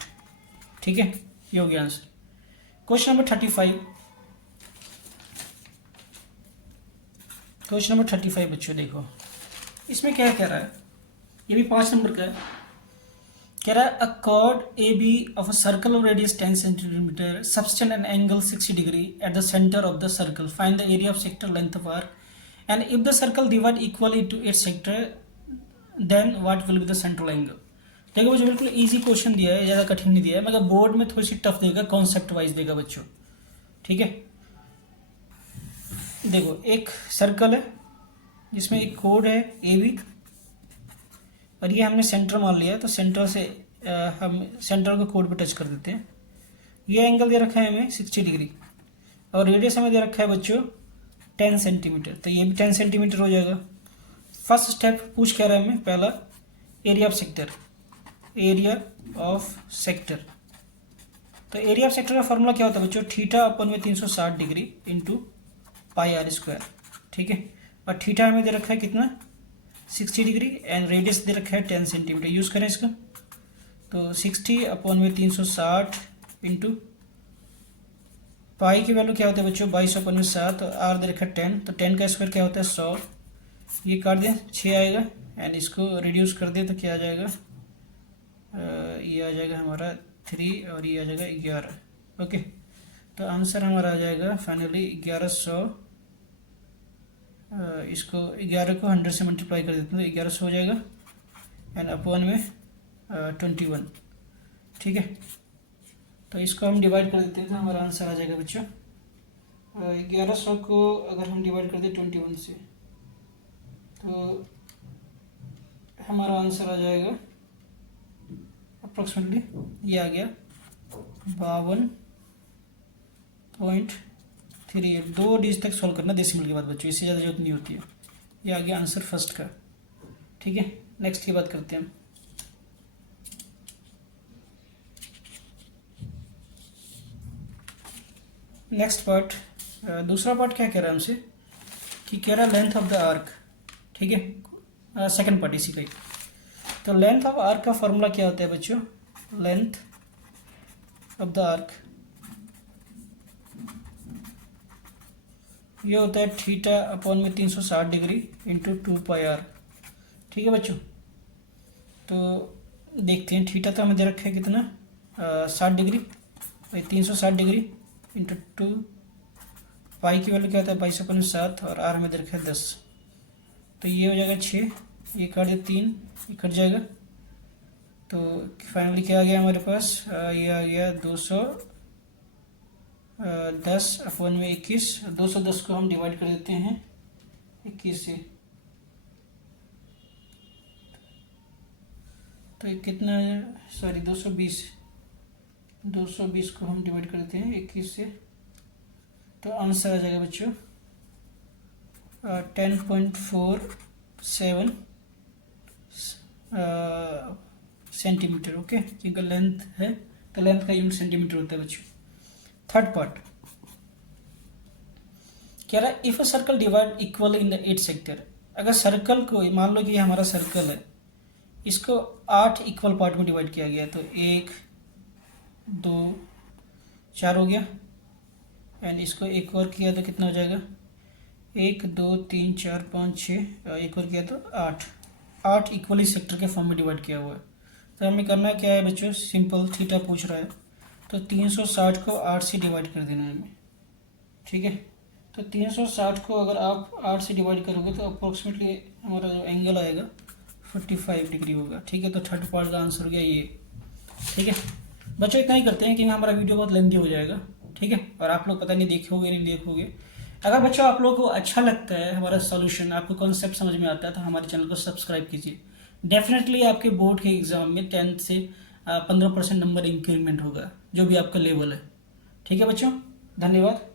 ठीक है, ये हो गया answer. Question number 35, question number 35 बच्चों देखो, इसमें क्या कह रहा है, ये भी 5 नंबर का है। कह रहा है अ chord AB of a circle of radius 10 centimeter subtend an angle 60 degree at the center of the circle. Find the area of sector length of arc, and if the circle divide equally into its sector, then what will be the central angle. देखो मुझे बिल्कुल इजी क्वेश्चन दिया है, ज़्यादा कठिन नहीं दिया है, मगर बोर्ड में थोड़ी सी टफ देगा, कॉन्सेप्ट वाइज देगा बच्चों, ठीक है। देखो एक सर्कल है जिसमें एक कोड है ए बी, और ये हमने सेंटर मान लिया है, तो सेंटर से हम सेंटर को कोड पे टच कर देते हैं। ये एंगल दे रखा है हमें 60 डिग्री, और रेडियस हमें दे रखा है बच्चों 10 सेंटीमीटर, तो ये भी 10 सेंटीमीटर हो जाएगा। फर्स्ट स्टेप पूछ क्या रहा है हमें, पहला area of sector, area of sector. तो एरिया ऑफ सेक्टर का फॉर्मूला क्या होता है बच्चों, थीटा अपन में 360 degree into pi are square, ठीक है। और थीटा हमें दे रखा है कितना 60 डिग्री, एंड रेडियस दे रखा है 10 सेंटीमीटर। यूज़ करें इसका, तो 60 अपॉन में 360 इंटू पाई की वैल्यू क्या होता है बच्चों 22 अपॉन में 7, और आर दे रखा है 10, तो 10 का स्क्वायर क्या होता है 100, ये काट दें 6 आएगा, एंड इसको रिड्यूस कर दें तो क्या आ जाएगा, ये आ जाएगा हमारा 3, और ये आ जाएगा 11, ओके। तो आंसर हमारा आ जाएगा फाइनली 1100, इसको 11 को 100 से मल्टीप्लाई कर देते हैं तो 1100 हो जाएगा, एंड अपॉन में 21, ठीक है। तो इसको हम डिवाइड कर देते हैं तो हमारा आंसर आ जाएगा बच्चों 1100 को अगर हम डिवाइड कर दें 21 से, तो हमारा आंसर आ जाएगा अप्रोक्सीमेटली, ये आ गया 52.38। 2 डिजिट तक सॉल्व करना डेसिमल के बाद बच्चों, इससे ज़्यादा जरूरत नहीं होती है। ये आ गया आंसर फर्स्ट का, ठीक है। नेक्स्ट की बात करते हैं हम। नेक्स्ट पार्ट, दूसरा पार्ट क्या कह रहा है हमसे कि कह रहा है लेंथ ऑफ द आर्क, ठीक है। सेकंड पार्ट इसी का ही। तो लेंथ ऑफ आर्क का फॉर्मूला क्या होता है बच्चों, लेंथ ऑफ द आर्क ये होता है थीटा अपॉन में 360 डिग्री इंटू 2 पाई आर, ठीक है बच्चों। तो देखते हैं, थीटा तो हमें दे रखा है कितना 60 डिग्री, 360 डिग्री इंटू 2, पाई की वैल्यू क्या होता है 22 अपॉन 7, और आर हमें दे रखा है 10, तो ये हो जाएगा 6, ये काट दे 3, ये कट जाएगा, तो फाइनली क्या आ गया हमारे पास, ये आ गया 210 अपॉन में 21। 210 को हम डिवाइड कर देते हैं 21 से, तो ये कितना, सॉरी 220 को हम डिवाइड कर देते हैं 21 से, तो आंसर आ जाएगा बच्चों 10.47 सेंटीमीटर, ओके। क्योंकि लेंथ है तो लेंथ का यूनिट सेंटीमीटर होता है बच्चों। थर्ड पार्ट कह रहा है if a circle divide equal in the 8 sector, अगर सर्कल को मान लो कि ये हमारा सर्कल है, इसको 8 इक्वल पार्ट में डिवाइड किया गया, तो 1 2 4 हो गया, एंड इसको एक और किया तो कितना हो जाएगा 1 2 3 4 5 6, एक और किया तो 8 इक्वली सेक्टर के फॉर्म में डिवाइड किया हुआ है। तो हमें करना क्या है बच्चों, सिंपल, थीटा पूछ रहा है तो 360 को 8 से डिवाइड कर देना है हमें, ठीक है। तो 360 को अगर आप 8 से डिवाइड करोगे तो अप्रोक्सीमेटली हमारा जो एंगल आएगा 55 डिग्री होगा। ठीक है, तो थर्ड पार्ट का आंसर हो गया ये। ठीक है बच्चों, इतना ही करते हैं कि हमारा वीडियो बहुत लेंथी हो जाएगा। ठीक है, और आप लोग पता नहीं देखोगे नहीं देखोगे। अगर बच्चों आप लोगों को अच्छा लगता है हमारा सॉल्यूशन, आपको कॉन्सेप्ट समझ में आता है, तो हमारे चैनल को सब्सक्राइब कीजिए। डेफिनेटली आपके बोर्ड के एग्ज़ाम में 10 से 15% नंबर इंक्रीमेंट होगा, जो भी आपका लेवल है। ठीक है बच्चों, धन्यवाद।